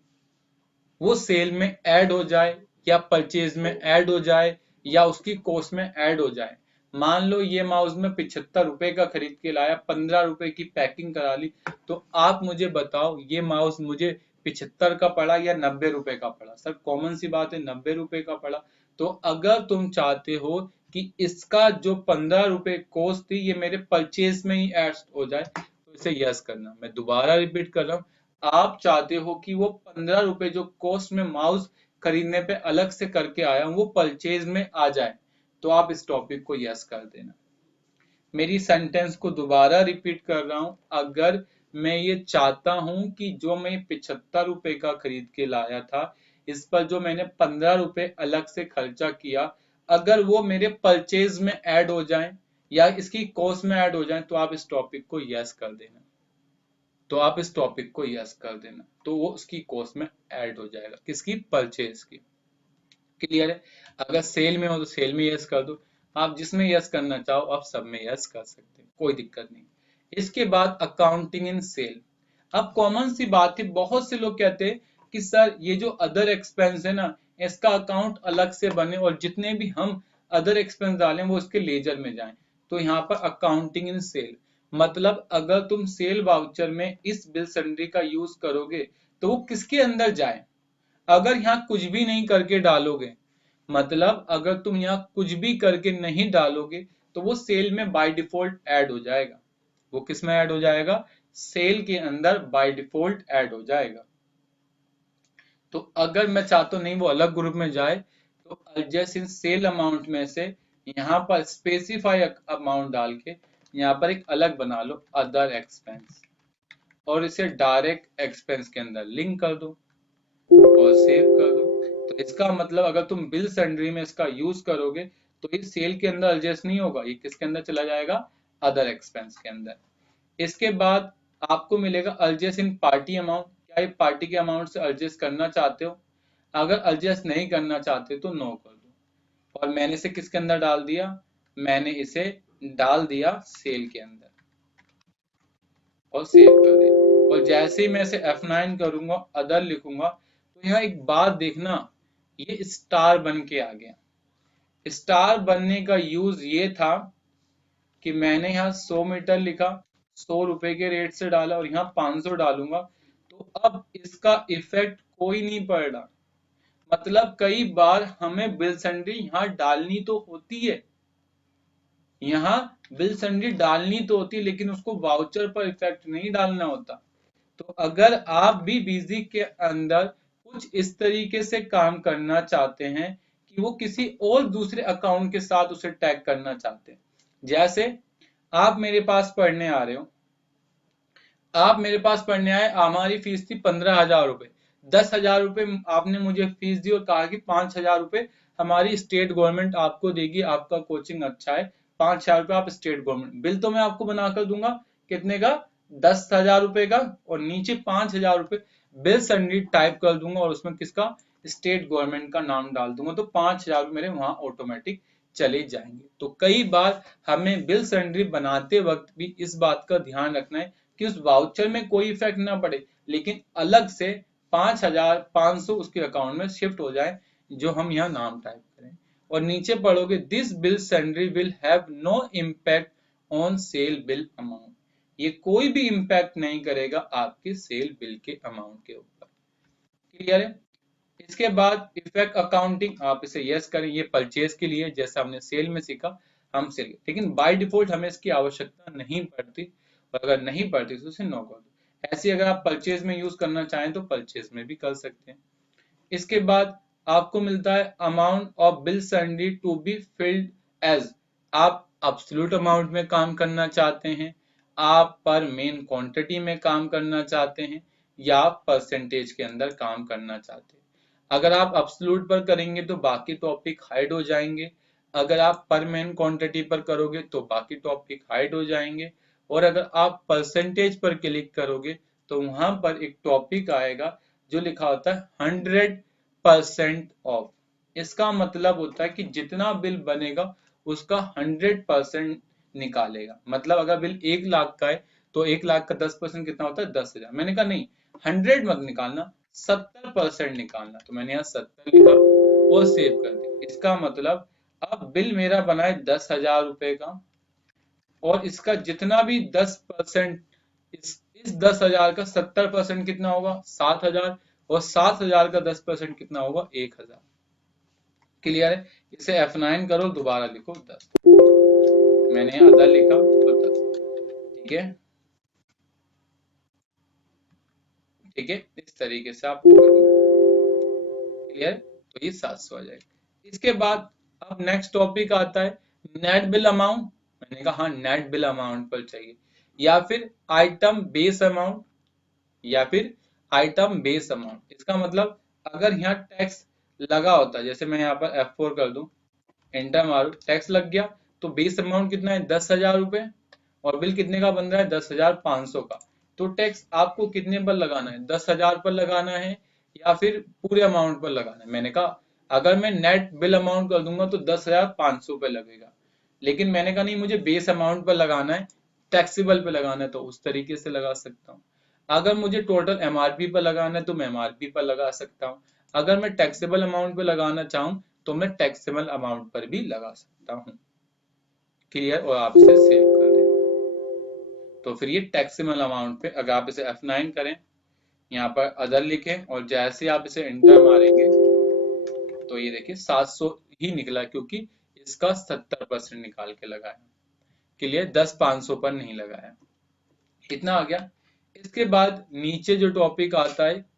वो सेल में ऐड हो जाए या परचेज में ऐड हो जाए या उसकी कॉस्ट में ऐड हो जाए। मान लो ये माउस में 75 रुपए का खरीद के लाया, 15 रुपए की पैकिंग करा ली, तो आप मुझे बताओ ये माउस मुझे 75 का पड़ा या 90 रुपए का पड़ा। सर कॉमन सी बात है, 90 रुपए का पड़ा। तो अगर तुम चाहते हो कि इसका जो 15 रुपए कॉस्ट थी ये मेरे परचेज में ही ऐड हो जाए, तो इसे यस करना। मैं दोबारा रिपीट कर रहा हूँ, आप चाहते हो कि वो 15 रुपए जो कॉस्ट में माउस खरीदने पे अलग से करके आया हूं वो परचेज में आ जाए, तो आप इस टॉपिक को यस कर देना। मेरी सेंटेंस को दोबारा रिपीट कर रहा हूं, अगर मैं ये चाहता हूं कि जो मैं 75 रुपए का खरीद के लाया था इस पर जो मैंने 15 रुपए अलग से खर्चा किया, अगर वो मेरे परचेज में ऐड हो जाए या इसकी कॉस्ट में ऐड हो जाए, तो आप इस टॉपिक को यस कर देना। तो आप इस टॉपिक को यस कर देना, तो वो उसकी कॉस्ट में ऐड हो जाएगा, किसकी, परचेज की। क्लियर है। अगर सेल में हो तो सेल में यस कर दो, आप जिसमें यस करना चाहो आप सब में यस कर सकते हैं, कोई दिक्कत नहीं। इसके बाद अकाउंटिंग इन सेल। अब कॉमन सी बात है, बहुत से लोग कहते हैं कि सर ये जो अदर एक्सपेंस है ना इसका अकाउंट अलग से बने और जितने भी हम अदर एक्सपेंस डालें वो इसके लेजर में जाएं। तो यहाँ पर अकाउंटिंग इन सेल मतलब अगर तुम सेल वाउचर में इस बिल सन्ड्री का यूज करोगे तो वो किसके अंदर जाए। अगर यहाँ कुछ भी नहीं करके डालोगे, मतलब अगर तुम यहाँ कुछ भी करके नहीं डालोगे तो वो सेल में बाय डिफॉल्ट ऐड हो जाएगा। वो किस में ऐड हो जाएगा, सेल के अंदर बाय डिफॉल्ट ऐड हो जाएगा। तो अगर मैं चाहता हूं नहीं वो अलग ग्रुप में जाए, तो एडजस्ट इन सेल अमाउंट में से यहाँ पर स्पेसिफाई अमाउंट डाल के यहाँ पर एक अलग बना लो अदर एक्सपेंस, और इसे डायरेक्ट एक्सपेंस के अंदर लिंक कर दो और सेव कर दो। तो इसका मतलब अगर तुम बिल सन्ड्री में इसका यूज करोगे तो ये सेल के अंदर एडजस्ट नहीं होगा, ये किसके अंदर चला जाएगा, अदर एक्सपेंस के अंदर। इसके बाद आपको मिलेगा एडजस्ट इन पार्टी अमाउंट। क्या ये पार्टी के अमाउंट से एडजस्ट करना चाहते हो? अगर एडजस्ट नहीं करना चाहते तो नो कर दो। और मैंने इसे किसके अंदर डाल दिया, मैंने इसे डाल दिया सेल के अंदर और सेव कर दिया। और जैसे ही मैं इसे F9 करूंगा, अदर लिखूंगा, तो यहाँ एक बात देखना, ये स्टार बन के आ गया। स्टार बनने का यूज ये था कि मैंने यहाँ 100 मीटर लिखा, 100 रुपए के रेट से डाला, और यहाँ 500 डालूंगा, तो अब इसका इफेक्ट कोई नहीं पड़ रहा। मतलब कई बार हमें बिल सन्ड्री यहाँ डालनी तो होती है, यहाँ बिल सन्ड्री डालनी तो होती है, लेकिन उसको वाउचर पर इफेक्ट नहीं डालना होता। तो अगर आप भी बीजी के अंदर कुछ इस तरीके से काम करना चाहते हैं कि वो किसी और दूसरे अकाउंट के साथ उसे टैग करना चाहते हैं, जैसे आप मेरे पास पढ़ने आ रहे हो, आप मेरे पास पढ़ने आए, हमारी फीस थी 15,000 रुपए, 10,000 रुपए आपने मुझे फीस दी और कहा कि 5,000 रुपए हमारी स्टेट गवर्नमेंट आपको देगी, आपका कोचिंग अच्छा है, 5,000 रुपए आप स्टेट गवर्नमेंट, बिल तो मैं आपको बनाकर दूंगा कितने का, 10,000 रुपए का, और नीचे 5,000 रुपए बिल सन्ड्री टाइप कर दूंगा और उसमें किसका, स्टेट गवर्नमेंट का नाम डाल दूंगा, तो 5,000 मेरे वहां ऑटोमेटिक चले जाएंगे। तो कई बार हमें बिल सन्ड्री बनाते वक्त भी इस बात का ध्यान रखना है कि उस वाउचर में कोई इफेक्ट ना पड़े, लेकिन अलग से 5,500 उसके अकाउंट में शिफ्ट हो जाए, जो हम यहाँ नाम टाइप करें। और नीचे पढ़ोगे this bill sundry will have no impact on sale bill amount, ये कोई भी इम्पैक्ट नहीं करेगा आपके सेल बिल के अमाउंट के ऊपर। क्लियर है? इसके बाद इफेक्ट अकाउंटिंग, आप इसे यस करें, ये परचेज के लिए, जैसा हमने सेल में सीखा हम सेल, लेकिन बाय डिफॉल्ट हमें इसकी आवश्यकता नहीं पड़ती, और अगर नहीं पड़ती तो उसे नो कर दो। ऐसे अगर आप परचेज में यूज करना चाहें तो परचेज में भी कर सकते हैं। इसके बाद आपको मिलता है amount of bill sundry to be filled as, आप एब्सोल्यूट अमाउंट में काम करना चाहते हैं, आप पर मेन क्वांटिटी में काम करना चाहते हैं, या परसेंटेज के अंदर काम करना चाहते हैं। अगर आप एब्सोल्यूट पर करेंगे तो बाकी टॉपिक हाइड हो जाएंगे, अगर आप पर मेन क्वांटिटी पर करोगे तो बाकी टॉपिक हाइड हो जाएंगे, और अगर आप परसेंटेज पर क्लिक करोगे तो वहां पर एक टॉपिक आएगा जो लिखा होता है 100% ऑफ। इसका मतलब होता है कि जितना बिल बनेगा उसका 100% निकालेगा। मतलब अगर बिल 1 लाख का है तो 1 लाख का 10% कितना होता है, 10,000। मैंने कहा नहीं, 100 मत निकालना, 70% निकालना, तो मैंने यहाँ 70 लिखा और सेव कर दिया। इसका मतलब अब बिल मेरा बना है 10,000 रुपए का, और इसका जितना भी 10%, इस 10,000 का 70% कितना होगा, 7,000, और 7,000 का 10% कितना होगा, 1,000। क्लियर है? इसे F9 करो, दोबारा लिखो 10, मैंने आधा लिखा तो 10। ठीक है, ठीक है, इस तरीके से आपको करना है। क्लियर? तो ये 700 आ जाएगा। इसके बाद अब नेक्स्ट टॉपिक आता है नेट बिल अमाउंट। मैंने कहा हाँ, नेट बिल अमाउंट पर चाहिए, या फिर आइटम बेस अमाउंट, या फिर आइटम बेस अमाउंट। इसका मतलब अगर यहाँ टैक्स लगा होता, जैसे मैं यहाँ पर F4 कर दूं, एंटर मारो, टैक्स लग गया, तो बेस अमाउंट कितना है, 10,000 रुपए, और बिल कितने का बन रहा है, 10,500 का। तो टैक्स आपको कितने पर लगाना है, 10,000 पर लगाना है या फिर पूरे अमाउंट पर लगाना है। मैंने कहा अगर मैं नेट बिल अमाउंट कर दूंगा तो 10,500 पे लगेगा, लेकिन मैंने कहा नहीं, मुझे बेस अमाउंट पर लगाना है, टैक्सेबल पे लगाना है, तो उस तरीके से लगा सकता हूँ। अगर मुझे टोटल MRP पर लगाना है तो मैं MRP पर लगा सकता हूँ। अगर मैं टैक्सेबल अमाउंट पर लगाना चाहूँ तो मैं टैक्सेबल अमाउंट पर भी लगा सकता हूँ। क्लियर? और आप इसे सेव कर दें तो फिर ये टैक्सेबल अमाउंट पे, अगर आप इसे F9 करें, यहाँ पर अदर लिखें, और जैसे आप इसे एंटर मारेंगे तो ये देखिए 700 ही निकला, क्योंकि इसका 70% निकाल के लगाया। क्लियर? 10,500 पर नहीं लगाया। इतना आ गया। इसके बाद नीचे जो टॉपिक आता है,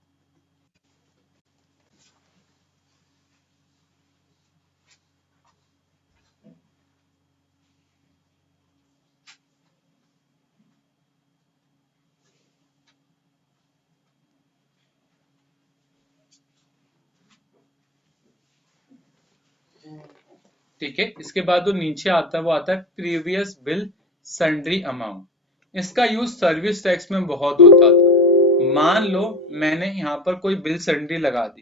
ठीक है, इसके बाद जो नीचे आता है वो आता है प्रीवियस बिल सन्ड्री अमाउंट। इसका यूज सर्विस टैक्स में बहुत होता था। मान लो मैंने यहाँ पर कोई बिल सन्ड्री लगा दी,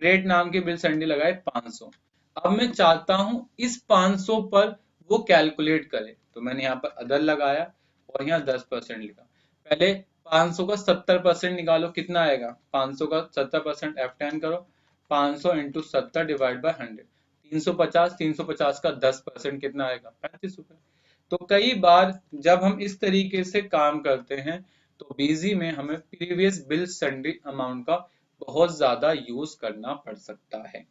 फ्रेट नाम की बिल सन्ड्री लगाए 500। अब मैं चाहता हूं इस 500 पर वो कैलकुलेट करे, तो मैंने यहाँ पर अदर लगाया और यहाँ 10% लिखा। पहले 500 का 70% निकालो, कितना आएगा? 500 का 70% F10 करो, 500 इंटू 70 डिवाइड बाय 100, 350। 350 का 10% कितना आएगा? 35 रुपए। तो कई बार जब हम इस तरीके से काम करते हैं तो बीजी में हमें प्रीवियस बिल सन्ड्री अमाउंट का बहुत ज्यादा यूज करना पड़ सकता है।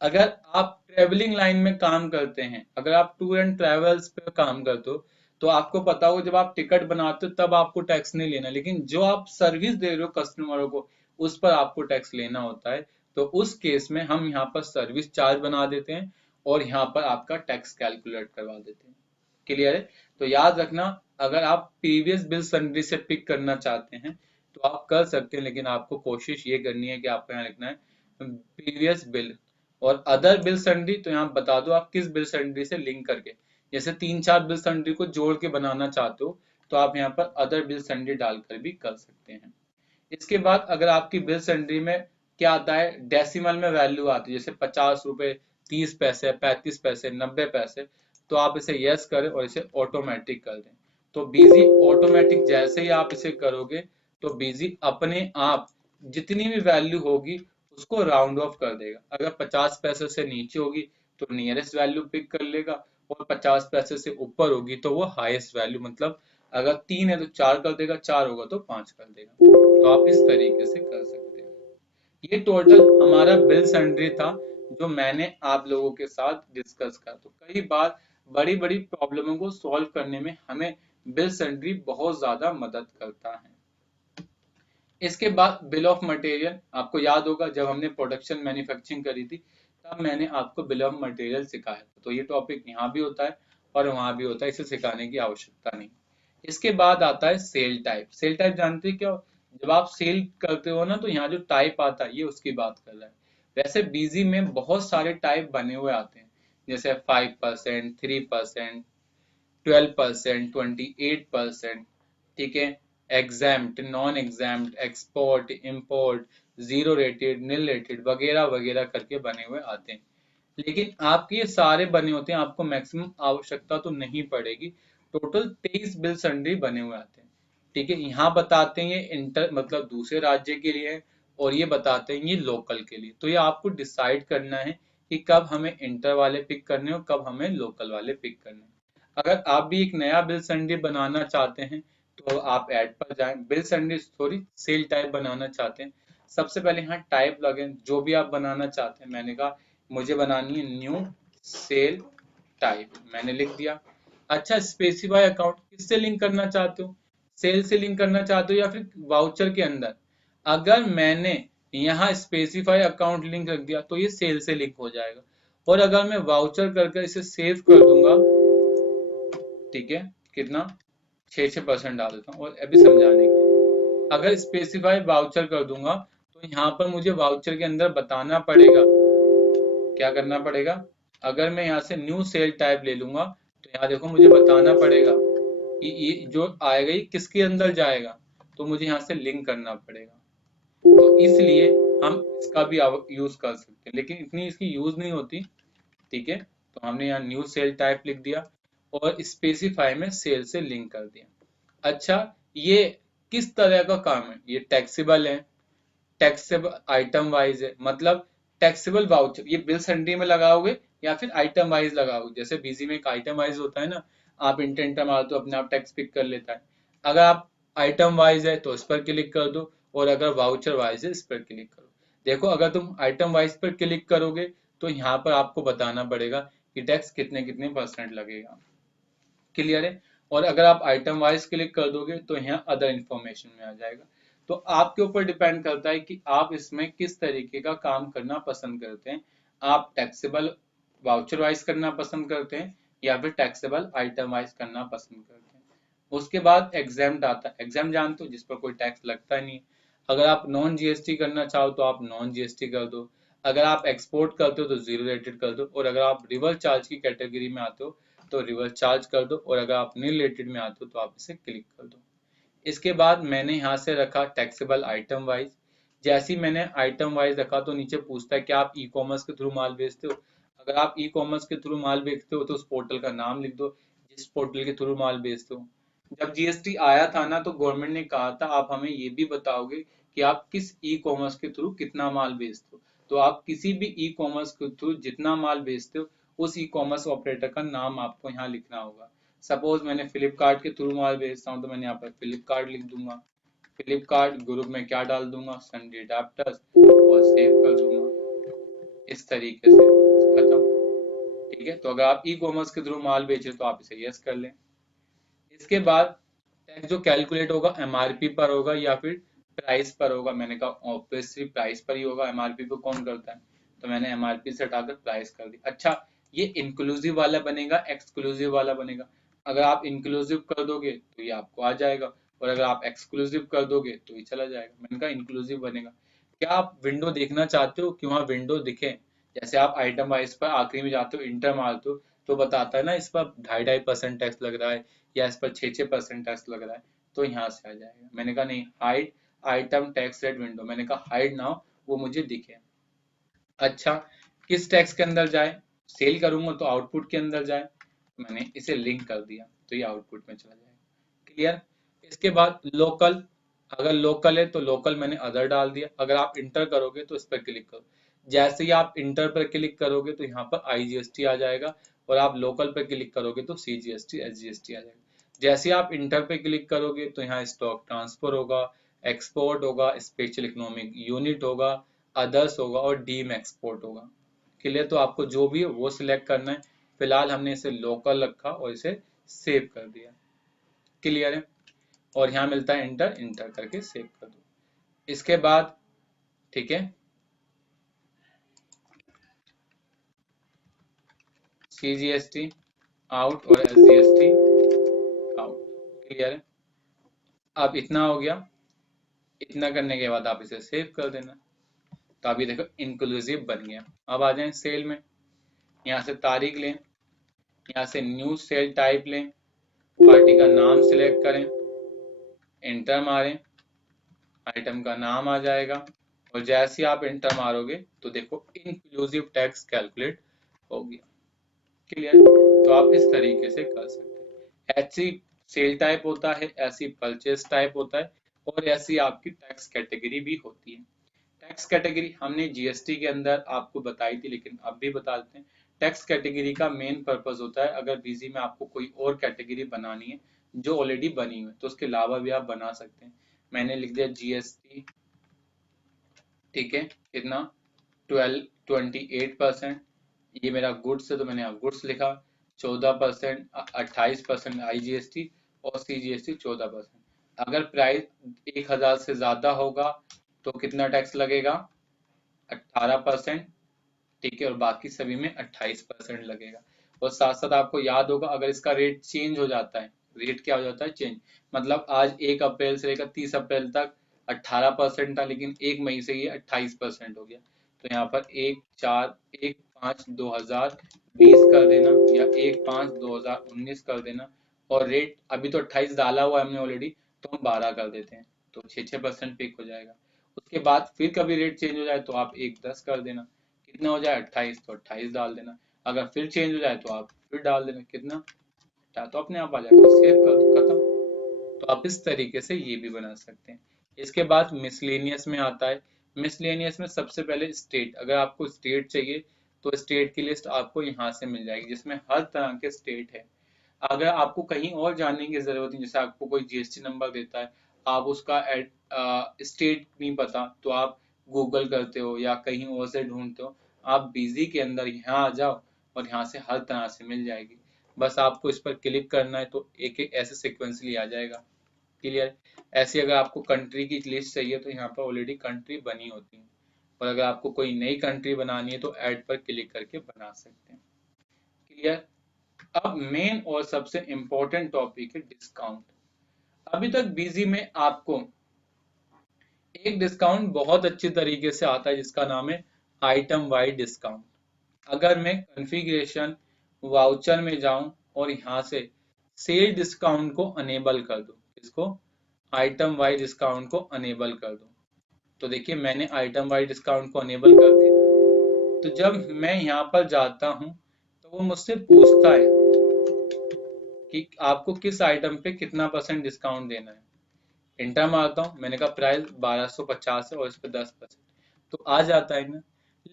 अगर आप ट्रेवलिंग लाइन में काम करते हैं, अगर आप टूर एंड ट्रेवल्स पे काम करते हो, तो आपको पता होगा जब आप टिकट बनाते हो तब आपको टैक्स नहीं लेना, लेकिन जो आप सर्विस दे रहे हो कस्टमरों को उस पर आपको टैक्स लेना होता है। तो उस केस में हम यहाँ पर सर्विस चार्ज बना देते हैं और यहाँ पर आपका टैक्स कैलकुलेट करवा देते हैं। क्लियर है? तो याद रखना, अगर आप प्रीवियस बिल सन्ड्री से पिक करना चाहते हैं तो आप कर सकते हैं, लेकिन आपको कोशिश ये करनी है कि आपको यहाँ लिखना है प्रीवियस बिल। और अदर बिल सन्ड्री तो यहाँ बता दो आप किस बिल सन्ड्री से लिंक करके, जैसे 3-4 बिल सन्ड्री को जोड़ के बनाना चाहते हो तो आप यहाँ पर अदर बिल सन्ड्री डालकर भी कर सकते हैं। इसके बाद अगर आपकी बिल सन्ड्री में क्या आता है, डेसिमल में वैल्यू आती है, जैसे 50 रुपए, 30 पैसे, 35 पैसे, 90 पैसे, तो आप इसे यस करें और इसे ऑटोमेटिक कर दें। तो बीजी ऑटोमेटिक जैसे ही आप इसे करोगे तो बीजी अपने आप जितनी भी वैल्यू होगी उसको राउंड ऑफ कर देगा। अगर 50 पैसे से नीचे होगी तो नियरेस्ट वैल्यू पिक कर लेगा, और 50 पैसे से ऊपर होगी तो वो हाईएस्ट वैल्यू, मतलब अगर 3 है तो 4 कर देगा, 4 होगा तो 5 कर देगा। तो आप इस तरीके से कर सकते हैं। ये टोटल हमारा बिल सन्ड्री था जो मैंने आप लोगों के साथ डिस्कस करा। तो कई बार बड़ी बड़ी प्रॉब्लमों को सॉल्व करने में हमें बिल सन्ड्री बहुत ज्यादा मदद करता है। इसके बाद बिल ऑफ मटेरियल, आपको याद होगा जब हमने प्रोडक्शन मैन्युफैक्चरिंग करी थी तब मैंने आपको बिल ऑफ मटेरियल सिखाया था। तो ये टॉपिक यहाँ भी होता है और वहां भी होता है, इसे सिखाने की आवश्यकता नहीं। इसके बाद आता है सेल टाइप। सेल टाइप जानते हैं क्या? जब आप सेल करते हो ना तो यहाँ जो टाइप आता है ये उसकी बात कर रहा है। वैसे बीजी में बहुत सारे टाइप बने हुए आते हैं, जैसे 5%, 3%, 12%, 28%, ठीक है, exempt, non exempt, export, import, zero rated, nil rated वगैरह वगैरह करके बने हुए आते हैं। लेकिन आपके ये सारे बने होते हैं, आपको मैक्सिमम आवश्यकता तो नहीं पड़ेगी। टोटल 23 बिल सन्ड्री बने हुए आते हैं। ठीक है, यहाँ बताते हैं ये इंटर मतलब दूसरे राज्य के लिए है और ये बताते हैं ये लोकल के लिए। तो ये आपको डिसाइड करना है कि कब हमें इंटर वाले पिक करने हो, कब हमें लोकल वाले पिक करने हैं। अगर आप भी एक नया बिल सन्ड्री बनाना चाहते हैं तो आप ऐड पर जाएं, bill sundry sorry sale type बनाना चाहते हैं, सबसे पहले यहाँ टाइप लगें जो भी आप बनाना चाहते हैं। मैंने कहा मुझे बनानी है न्यू सेल टाइप, मैंने लिख दिया। अच्छा, स्पेसिफाई अकाउंट किससे लिंक करना चाहते हो? सेल से लिंक करना चाहते हो या फिर वाउचर के अंदर? अगर मैंने यहाँ स्पेसिफाई अकाउंट लिंक रख दिया तो ये सेल से लिंक हो जाएगा, और अगर मैं वाउचर करके इसे सेव कर दूंगा, ठीक है, कितना 6% डाल देता हूँ और अभी समझाने के लिए, अगर स्पेसिफाई वाउचर कर दूंगा तो यहाँ पर मुझे वाउचर के अंदर बताना पड़ेगा, क्या करना पड़ेगा? अगर मैं यहाँ से न्यू सेल टाइप ले लूंगा तो यहाँ देखो मुझे बताना पड़ेगा कि ये जो आएगा ये किसके अंदर जाएगा, तो मुझे यहाँ से लिंक करना पड़ेगा। तो इसलिए हम इसका भी यूज कर सकते हैं, लेकिन इतनी इसकी यूज नहीं होती। ठीक है, तो हमने यहाँ न्यू सेल टाइप लिख दिया और स्पेसिफाई में सेल से लिंक कर दिया। अच्छा, ये किस तरह का काम है? ये टैक्सेबल है, टैक्सेबल आइटम वाइज है, मतलब टैक्सेबल वाउचर ये बिल सन्ड्री में लगाओगे या फिर आइटम वाइज लगाओगे। जैसे बीजी में एक आइटम वाइज होता है ना, आप इंटेंटर मारते हो अपने आप टैक्स पिक कर लेता है। अगर आप आइटम वाइज है तो इस पर क्लिक कर दो, और अगर वाउचर वाइज है इस पर क्लिक करो। देखो अगर तुम आइटम वाइज पर क्लिक करोगे तो यहाँ पर आपको बताना पड़ेगा कि टैक्स कितने कितने परसेंट लगेगा। क्लियर है? और अगर आप आइटम वाइज क्लिक कर दोगे तो यहाँ अदर इंफॉर्मेशन में आ जाएगा। तो आपके ऊपर डिपेंड करता है कि आप इसमें किस तरीके का काम करना पसंद करते हैं। आप टैक्सेबल वाउचर वाइज करना पसंद करते हैं या फिर टैक्सेबल आइटम वाइज करना पसंद करते हैं। उसके बाद एग्जाम आता है। एग्जाम जानते हो, जिस पर कोई टैक्स लगता नहीं है। अगर आप नॉन जीएसटी करना चाहो तो आप नॉन जीएसटी कर दो। अगर आप एक्सपोर्ट करते हो तो जीरो रेटेड कर दो, और अगर आप रिवर्स चार्ज की कैटेगरी में आते हो तो रिवर्स चार्ज कर दो, और अगर आप नील रिलेटेड में आते हो तो आप इसे क्लिक कर दो। इसके बाद मैंने यहाँ से रखा टैक्सेबल आइटम वाइज। जैसे ही मैंने आइटम वाइज रखा तो नीचे पूछता है कि आप ई कॉमर्स के थ्रू माल बेचते हो। अगर आप ई कॉमर्स के थ्रू माल बेचते हो तो उस पोर्टल का नाम लिख दो जिस पोर्टल के थ्रू माल बेचते हो। जब जीएसटी आया था ना, तो गवर्नमेंट ने कहा था आप हमें ये भी बताओगे कि आप किस ई कॉमर्स के थ्रू कितना माल बेचते हो। तो आप किसी भी ई कॉमर्स के थ्रू जितना माल बेचते हो उस ई कॉमर्स ऑपरेटर का नाम आपको यहाँ लिखना होगा। सपोज मैंने फ्लिपकार्ट के थ्रू माल बेचता हूँ तो मैंने यहाँ पर फ्लिपकार्ट लिख दूंगा। फ्लिपकार्ट ग्रुप में क्या डाल दूंगा, सन्डे अडेप्टर्स, और सेव कर दूंगा। इस तरीके से खत्म। ठीक है, तो अगर आप ई कॉमर्स के थ्रू माल बेच रहे हो तो आप इसे यस कर लें। इसके बाद टैक्स जो कैलकुलेट होगा एमआरपी पर होगा या फिर प्राइस पर होगा। मैंने कहा ऑब्वियसली प्राइस पर ही होगा, एमआरपी पे कौन करता है। तो मैंने एमआरपी से हटाकर प्राइस कर दी। अच्छा, ये इंक्लूसिव वाला बनेगा एक्सक्लूसिव वाला बनेगा। अगर आप इंक्लूसिव कर दोगे तो ये आपको आ जाएगा, और अगर आप एक्सक्लूसिव कर दोगे तो ये चला जाएगा। मैंने कहा इंक्लूसिव बनेगा। क्या आप विंडो देखना चाहते हो कि वहाँ विंडो दिखे? जैसे आप आइटम वाइज पर आखिरी में जाते हो, इंटर मारते हो, तो बताता है ना इस पर 2.5% टैक्स लग रहा है या इस पर 6% टैक्स लग रहा है। तो यहाँ से आ जाएगा। मैंने कहा नहीं, hide item tax rate window, मैंने कहा हाइड ना हो, वो मुझे दिखे। अच्छा, किस टैक्स के अंदर जाए? सेल करूंगा तो आउटपुट के अंदर जाए। मैंने इसे लिंक कर दिया तो ये आउटपुट में चला जाएगा। क्लियर? इसके बाद लोकल, अगर लोकल है तो लोकल मैंने अदर डाल दिया। अगर आप इंटर करोगे तो इस पर क्लिक करो। जैसे ही आप इंटर पर क्लिक करोगे तो यहाँ पर आईजीएसटी आ जाएगा, और आप लोकल पर क्लिक करोगे तो सीजीएसटी एसजीएसटी आ जाएगा। जैसे आप इंटर पे क्लिक करोगे तो यहाँ स्टॉक ट्रांसफर होगा, एक्सपोर्ट होगा, स्पेशल इकोनॉमिक यूनिट होगा, अदर्स होगा और डीम एक्सपोर्ट होगा। क्लियर? तो आपको जो भी है वो सिलेक्ट करना है। फिलहाल हमने इसे लोकल रखा और इसे सेव कर दिया। क्लियर है? और यहाँ मिलता है इंटर, इंटर करके सेव कर दो। इसके बाद ठीक है, सीजीएसटी आउट और एसजीएसटी आउट। क्लियर है? अब इतना हो गया। इतना करने के बाद आप इसे सेव कर देना। तो अभी देखो इंक्लूसिव बन गया। अब आ जाए सेल में। यहाँ से तारीख लें, यहाँ से न्यू सेल टाइप लें, पार्टी का नाम सिलेक्ट करें, एंटर मारें, आइटम का नाम आ जाएगा, और जैसे ही आप एंटर मारोगे तो देखो इंक्लूसिव टैक्स कैलकुलेट हो गया। क्लियर? तो आप इस तरीके से कर सकते हैं। ऐसी सेल टाइप होता है, ऐसी परचेस टाइप होता है, और ऐसी आपकी टैक्स कैटेगरी भी होती है। टैक्स कैटेगरी हमने जीएसटी के अंदर आपको बताई थी, लेकिन अब भी बता देते हैं। टैक्स कैटेगरी का मेन पर्पस होता है, अगर बीजी में आपको कोई और कैटेगरी बनानी है जो ऑलरेडी बनी हुई है तो उसके अलावा भी आप बना सकते हैं। मैंने लिख दिया जीएसटी, ठीक है, कितना 28%। ये मेरा गुड्स है तो मैंने यहाँ गुड्स लिखा। 14%, 28% आईजीएसटी, और सीजीएसटी 14%। अगर प्राइस 1000 से ज्यादा होगा तो कितना टैक्स लगेगा? 18%। ठीक है, और बाकी सभी में 28% लगेगा। और साथ साथ आपको याद होगा, अगर इसका रेट चेंज हो जाता है, रेट क्या हो जाता है? चेंज। मतलब आज 1 अप्रैल से लेकर 30 अप्रैल तक 18% था, लेकिन 1 मई से ये 28% हो गया। तो यहाँ पर 1/5/2020 कर देना, या 1/5/2019 कर देना। और रेट अभी तो 28 डाला हुआ है हमने ऑलरेडी, तो हम 12 कर देते हैं, तो 6% पिक हो जाएगा। उसके बाद फिर कभी रेट चेंज हो जाए तो आप 1/10 कर देना, कितना हो जाए 28, तो 28 डाल देना। अगर फिर चेंज हो जाए तो आप फिर डाल देना कितना, तो अपने आप आ जाएगा, सेव कर दो, खत्म। तो आप इस तरीके से ये भी बना सकते हैं। इसके बाद मिसलेनियस में आता है। मिसलेनियस में सबसे पहले स्टेट, अगर आपको स्टेट चाहिए तो स्टेट की लिस्ट आपको यहाँ से मिल जाएगी, जिसमें हर तरह के स्टेट है। अगर आपको कहीं और जानने की जरूरत है, जैसे आपको कोई जीएसटी नंबर देता है, आप उसका स्टेट नहीं पता, तो आप गूगल करते हो या कहीं और से ढूंढते हो। आप बिजी के अंदर यहाँ आ जाओ और यहाँ से हर तरह से मिल जाएगी। बस आपको इस पर क्लिक करना है तो एक एक ऐसे सिक्वेंसली आ जाएगा। क्लियर। ऐसे अगर आपको कंट्री की लिस्ट चाहिए तो यहाँ पर ऑलरेडी कंट्री बनी होती है, और अगर आपको कोई नई कंट्री बनानी है तो ऐड पर क्लिक करके बना सकते हैं। क्लियर। अब मेन और सबसे इंपॉर्टेंट टॉपिक है डिस्काउंट। अभी तक बीजी में आपको एक डिस्काउंट बहुत अच्छी तरीके से आता है जिसका नाम है आइटम वाइज डिस्काउंट। अगर मैं कॉन्फ़िगरेशन वाउचर में जाऊं और यहां से सेल डिस्काउंट को अनेबल कर दूं, इसको आइटम वाइज डिस्काउंट को अनेबल कर दूं, तो देखिए मैंने आइटम वाइज डिस्काउंट को अनेबल कर दिया। तो जब मैं यहाँ पर जाता हूँ तो वो मुझसे पूछता है कि आपको किस आइटम पे कितना % डिस्काउंट देना है। इंटर मारता हूँ, मैंने कहा प्राइस 1250 है और इस पे 10%, तो आ जाता है ना।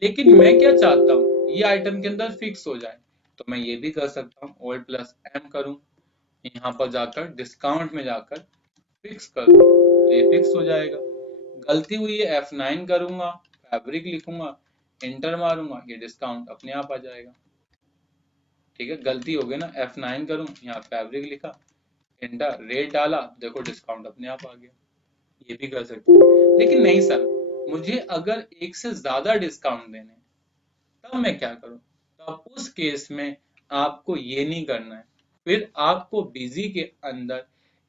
लेकिन मैं क्या चाहता हूँ, ये आइटम के अंदर फिक्स हो जाए, तो मैं ये भी कर सकता हूँ, Alt+M करूँ, यहाँ पर जाकर डिस्काउंट में जाकर फिक्स कर दूँ तो ये फिक्स हो जाएगा। गलती हुई है F9 करूंगा, फैब्रिक लिखूंगा, इंटर मारूंगा, ये डिस्काउंट अपने आप आ जाएगा। ठीक है, गलती हो गई ना, F9 करूं, यहाँ फैब्रिक लिखा, इंटर रेट डाला, देखो डिस्काउंट अपने आप आ गया। ये भी कर सकते हो। लेकिन नहीं सर, मुझे अगर एक से ज्यादा डिस्काउंट देने, तब मैं क्या करूं? तब उस केस में आपको ये नहीं करना है, फिर आपको बिजी के अंदर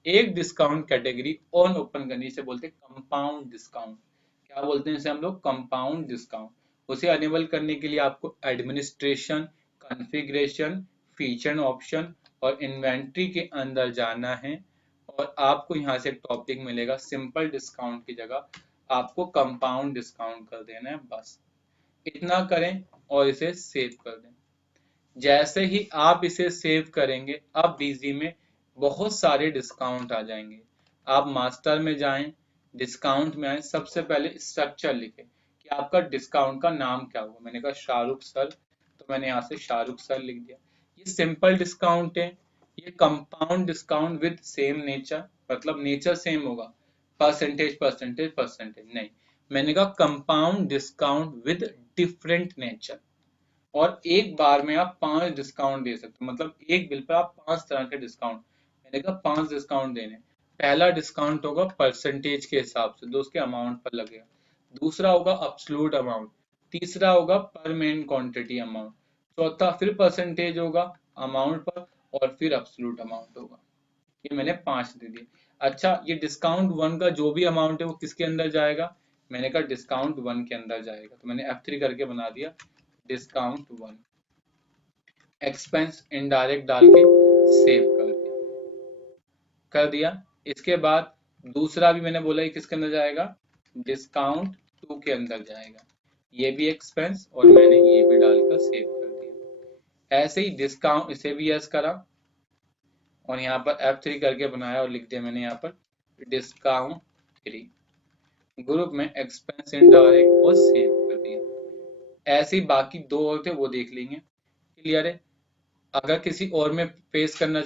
एक डिस्काउंट कैटेगरी और ओपन करनी, से बोलते हैं कंपाउंड डिस्काउंट। क्या बोलते हैं इसे हम लोग? Compound discount. उसे अनेबल करने के लिए आपको एडमिनिस्ट्रेशन, कॉन्फ़िगरेशन, फीचर ऑप्शन और इन्वेंट्री के अंदर जाना है, और आपको यहाँ से एक टॉपिक मिलेगा, सिंपल डिस्काउंट की जगह आपको कंपाउंड डिस्काउंट कर देना है, बस इतना करें और इसे सेव कर दें। जैसे ही आप इसे सेव करेंगे, अब बीजी में बहुत सारे डिस्काउंट आ जाएंगे। आप मास्टर में जाएं, डिस्काउंट में आए, सबसे पहले स्ट्रक्चर लिखें कि आपका डिस्काउंट का नाम क्या होगा। मैंने कहा शाहरुख सर, तो मैंने यहाँ से शाहरुख सर लिख दिया। ये सिंपल डिस्काउंट है। ये compound discount with same nature, मतलब नेचर सेम होगा, परसेंटेज परसेंटेज परसेंटेज नहीं। मैंने कहा compound discount with different nature, और एक बार में आप 5 डिस्काउंट दे सकते हो, मतलब एक बिल पर आप 5 तरह के डिस्काउंट। मैंने कहा 5 डिस्काउंट देने। पहला डिस्काउंट होगा परसेंटेज के हिसाब से, जो उसके अमाउंट पर लगेगा। दूसरा होगा अब्सोल्यूट अमाउंट। तीसरा होगा पर मेन क्वांटिटी अमाउंट। चौथा फिर परसेंटेज होगा अमाउंट पर, और फिर अब्सोल्यूट अमाउंट होगा। ये मैंने 5 दे दिए। अच्छा, ये डिस्काउंट 1 का जो भी अमाउंट है वो किसके अंदर जाएगा? मैंने कहा डिस्काउंट 1 के अंदर जाएगा, तो मैंने F3 करके बना दिया डिस्काउंट 1। एक्सपेंस इनडायरेक्ट डाल के सेव कर दिया। इसके बाद दूसरा भी मैंने बोला ये किसके अंदर जाएगा? डिस्काउंट 2 के अंदर जाएगा। ये भी एक्सपेंस, और मैंने ये भी डालकर सेव कर दिया। ऐसे ही डिस्काउंट, इसे भी यस करा और यहाँ पर F3 करके बनाया और लिख दिया मैंने यहाँ पर डिस्काउंट 3। ग्रुप में एक्सपेंस इनडायरेक्ट और सेव कर दिया। ऐसे ही बाकी 2 और थे, वो देख लेंगे। क्लियर है? अगर किसी और में पेस्ट करना,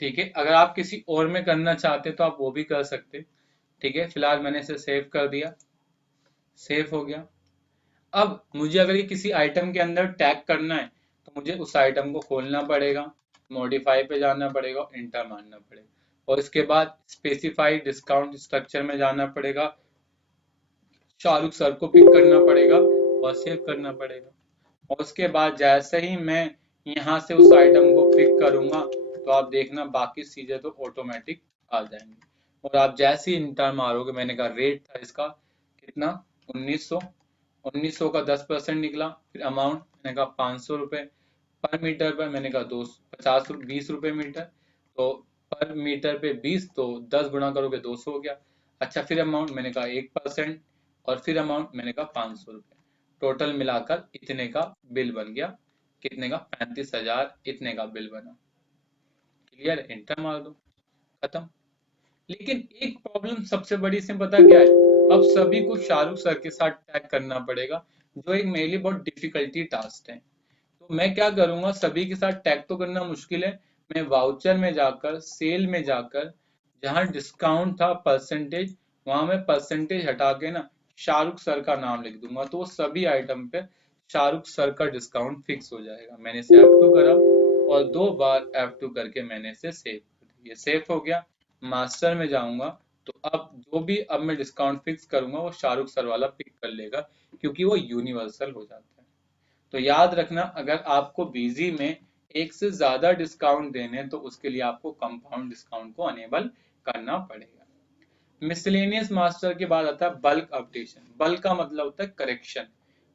ठीक है, अगर आप किसी और में करना चाहते तो आप वो भी कर सकते। ठीक है, फिलहाल मैंने इसे सेव कर दिया, सेव हो गया। अब मुझे अगर ये किसी आइटम के अंदर टैग करना है तो मुझे उस आइटम को खोलना पड़ेगा, मॉडिफाई पे जाना पड़ेगा, इंटर मारना पड़ेगा, और इसके बाद स्पेसिफाइड डिस्काउंट स्ट्रक्चर में जाना पड़ेगा, शाहरुख सर को पिक करना पड़ेगा और सेव करना पड़ेगा। और उसके बाद जैसे ही मैं यहाँ से उस आइटम को पिक करूंगा तो आप देखना बाकी चीजें तो ऑटोमेटिक आ जाएंगी। और आप जैसे ही इंटर मारोगे, मैंने कहा रेट था इसका कितना, 1900, 1900 का 10% निकला। फिर अमाउंट मैंने कहा 500 रुपये पर मीटर पर, मैंने कहा 250 20 रुपये मीटर, तो पर मीटर पे 20, तो 10 गुणा करोगे 200 हो गया। अच्छा, फिर अमाउंट मैंने कहा 1%, और फिर अमाउंट मैंने कहा 500 रुपये। टोटल मिलाकर इतने का बिल बन गया। कितने का? 35,000 इतने का बिल बना। क्लियर? इंटर मार दो, खत्म। लेकिन एक प्रॉब्लम सबसे बड़ी इसमें पता क्या है, अब सभी को शाहरुख सर के साथ टैग करना पड़ेगा, जो एक मेरे लिए बहुत डिफिकल्टी टास्क है। तो मैं क्या करूंगा, सभी के साथ टैग तो करना मुश्किल है, मैं वाउचर में जाकर, सेल में जाकर, जहां डिस्काउंट था परसेंटेज, वहां मैं परसेंटेज हटा के ना शाहरुख सर का नाम लिख दूंगा, तो वो सभी आइटम पे शाहरुख सर का डिस्काउंट फिक्स हो जाएगा। मैंने इसे F2 करा और 2 बार F2 करके मैंने इसे सेव कर दिया। ये सेव हो गया। मास्टर में जाऊंगा, तो अब जो भी अब मैं डिस्काउंट फिक्स करूंगा वो शाहरुख सर वाला पिक कर लेगा, क्योंकि वो यूनिवर्सल हो जाता है। तो याद रखना, अगर आपको बीजी में एक से ज्यादा डिस्काउंट देने हैं, तो उसके लिए आपको कंपाउंड डिस्काउंट को अनेबल करना पड़ेगा। मिसलेनियस मास्टर के बाद आता है बल्क अपडेशन। बल्क का मतलब होता है करेक्शन।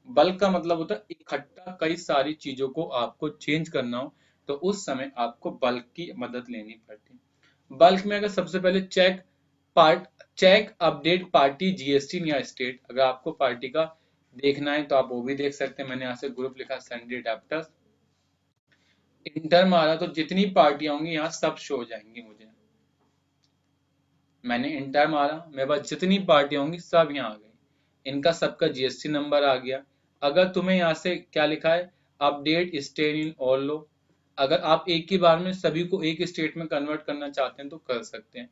बल्क का मतलब होता है इकट्ठा कई सारी चीजों को आपको चेंज करना हो, तो उस समय आपको बल्क की मदद लेनी पड़ती है। बल्क में अगर सबसे पहले part check update party GST या स्टेट, अगर आपको पार्टी का देखना है तो आप वो भी देख सकते हैं। मैंने यहाँ से ग्रुप लिखा सैंडी अडेप्टर्स, इंटर मारा तो जितनी पार्टियां होंगी यहाँ सब शो हो जाएंगी मुझे। मैंने इंटर मारा, मेरे पास जितनी पार्टियां होंगी सब यहाँ आ गई, इनका सबका जीएसटी नंबर आ गया। अगर तुम्हें यहाँ से क्या लिखा है, अपडेट स्टेट इन ऑल लो, अगर आप एक ही बार में सभी को एक स्टेट में कन्वर्ट करना चाहते हैं तो कर सकते हैं।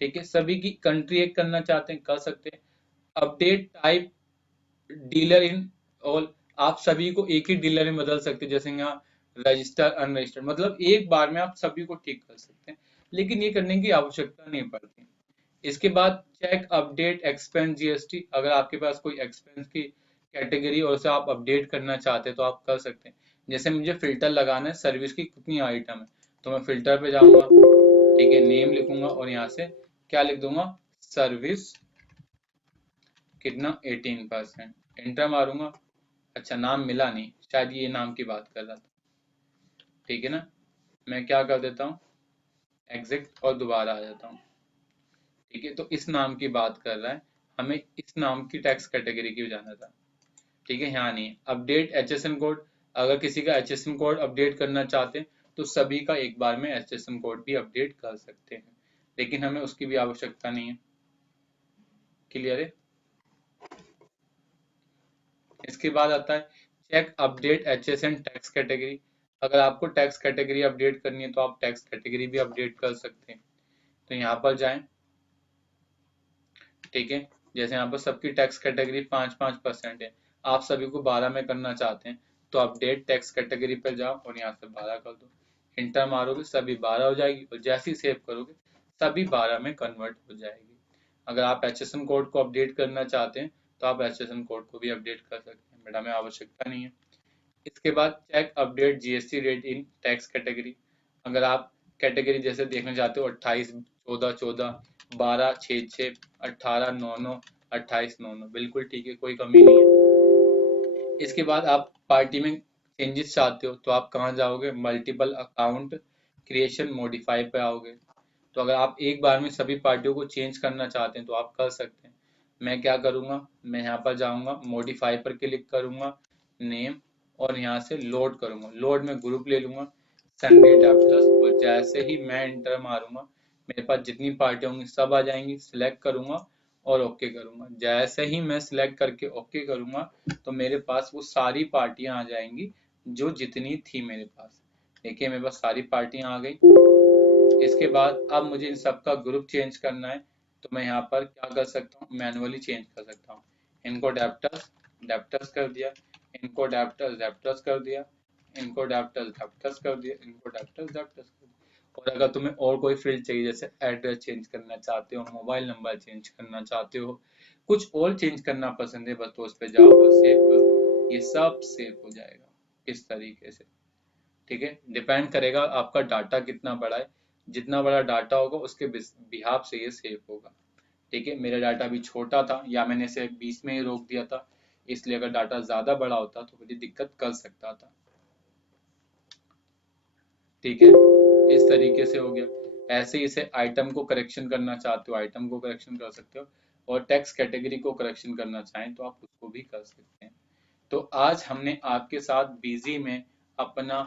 ठीक है, सभी की कंट्री एक करना चाहते हैं कर सकते हैं। Update type dealer in all, आप सभी को एक ही डीलर में बदल सकते हैं, जैसे यहाँ रजिस्टर अनरजिस्टर्ड, मतलब एक बार में आप सभी को ठीक कर सकते हैं, लेकिन ये करने की आवश्यकता नहीं पड़ती। इसके बाद चेक अपडेट एक्सपेंस जीएसटी, अगर आपके पास कोई एक्सपेंस की कैटेगरी और उसे आप अपडेट करना चाहते हैं तो आप कर सकते हैं। जैसे मुझे फिल्टर लगाना है, सर्विस की कितनी आइटम है, तो मैं फिल्टर पे जाऊंगा, ठीक है, नेम लिखूंगा और यहाँ से क्या लिख दूंगा, सर्विस कितना 18%, एंटर मारूंगा। अच्छा, नाम मिला नहीं, शायद ये नाम की बात कर रहा था। ठीक है ना, मैं क्या कर देता हूँ, एग्जिट और दोबारा आ जाता हूँ। ठीक है, तो इस नाम की बात कर रहा है, हमें इस नाम की टैक्स कैटेगरी की जाना था। ठीक है, यहाँ नहीं। अपडेट एचएसएन कोड, अगर किसी का एचएसएन कोड अपडेट करना चाहते हैं तो सभी का एक बार में एचएसएन कोड भी अपडेट कर सकते हैं, लेकिन हमें उसकी भी आवश्यकता नहीं है। क्लियर है। इसके बाद आता है check update HSN tax category, अगर आपको टैक्स कैटेगरी अपडेट करनी है तो आप टैक्स कैटेगरी भी अपडेट कर सकते हैं। तो यहाँ पर जाएं, ठीक है, जैसे यहाँ पर सबकी टैक्स कैटेगरी 5-5% है, आप सभी को 12 में करना चाहते हैं, तो अपडेट टैक्स कैटेगरी पर जाओ और यहाँ से 12 कर दो, इंटर मारोगे सभी 12 हो जाएगी, और जैसे ही सेव करोगे सभी 12 में कन्वर्ट हो जाएगी। अगर आप एचएसएन कोड को अपडेट करना चाहते हैं तो आप एचएसएन कोड को भी अपडेट कर सकते हैं, बट हमें आवश्यकता नहीं है। इसके बाद check update GST rate in tax category, अगर आप कैटेगरी जैसे देखना चाहते हो 28-14-14, 12-6-6, 18-9-9, 28-9-9, बिल्कुल ठीक है, कोई कमी नहीं है। इसके बाद आप पार्टी में चेंजेस चाहते हो तो आप कहाँ जाओगे, मल्टीपल अकाउंट क्रिएशन मॉडिफाई पे आओगे। तो अगर आप एक बार में सभी पार्टियों को चेंज करना चाहते हैं तो आप कर सकते हैं। मैं क्या करूंगा, मैं यहाँ पर जाऊंगा, मॉडिफाई पर क्लिक करूंगा, नेम, और यहाँ से लोड करूंगा, लोड में ग्रुप ले लूंगा संडे अडेप्टर्स, और जैसे ही मैं इंटर मारूंगा मेरे पास जितनी पार्टियां होंगी सब आ जाएंगी, सिलेक्ट करूंगा और ओके करूंगा। जैसे ही मैं सिलेक्ट करके ओके करूंगा तो मेरे पास वो सारी पार्टियां आ जाएंगी जो जितनी थी मेरे पास। देखिए मेरे पास सारी पार्टियां आ गई। इसके बाद अब मुझे इन सबका ग्रुप चेंज करना है, तो मैं यहाँ पर क्या कर सकता हूँ, मैनुअली चेंज कर सकता हूँ। इनको डेप्टर्स डेप्टर्स कर दिया, इनको डेप्टर्स डेप्टर्स कर दिया, इनको डेप्टर्स डेप्टर्स कर दिया, इनको डेप्टर्स डेप्टर्स कर दिया। और अगर तुम्हें और कोई फील्ड चाहिए, जैसे एड्रेस चेंज करना चाहते हो, मोबाइल नंबर चेंज करना चाहते हो, कुछ और चेंज करना पसंद है, बस तो उस पर जाओ और सेव कर दो, ये सब सेव हो जाएगा इस तरीके से। ठीक है, डिपेंड करेगा आपका डाटा कितना बड़ा है, जितना बड़ा डाटा होगा उसके बिहाफ से ये सेव होगा। ठीक है, मेरा डाटा भी छोटा था या मैंने इसे 20 में ही रोक दिया था, इसलिए अगर डाटा ज्यादा बड़ा होता तो मुझे दिक्कत कर सकता था। ठीक है, इस तरीके से हो गया। ऐसे ही इसे आइटम को करेक्शन करना चाहते हो आइटम को करेक्शन कर सकते हो, और टैक्स कैटेगरी को करेक्शन करना चाहें तो आप उसको भी कर सकते हैं। तो आज हमने आपके साथ बिजी में अपना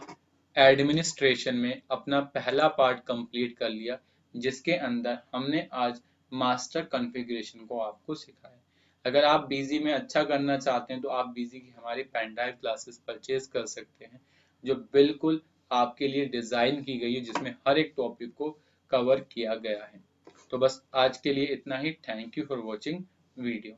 एडमिनिस्ट्रेशन में अपना पहला पार्ट कंप्लीट कर लिया, जिसके अंदर हमने आज मास्टर कॉन्फ़िगरेशन को आपको सिखाया। अगर आप बीजी में अच्छा करना चाहते हैं तो आप बीजी की हमारी पेन ड्राइव क्लासेस परचेज कर सकते हैं, जो बिल्कुल आपके लिए डिज़ाइन की गई है, जिसमें हर एक टॉपिक को कवर किया गया है। तो बस आज के लिए इतना ही। Thank you for watching video.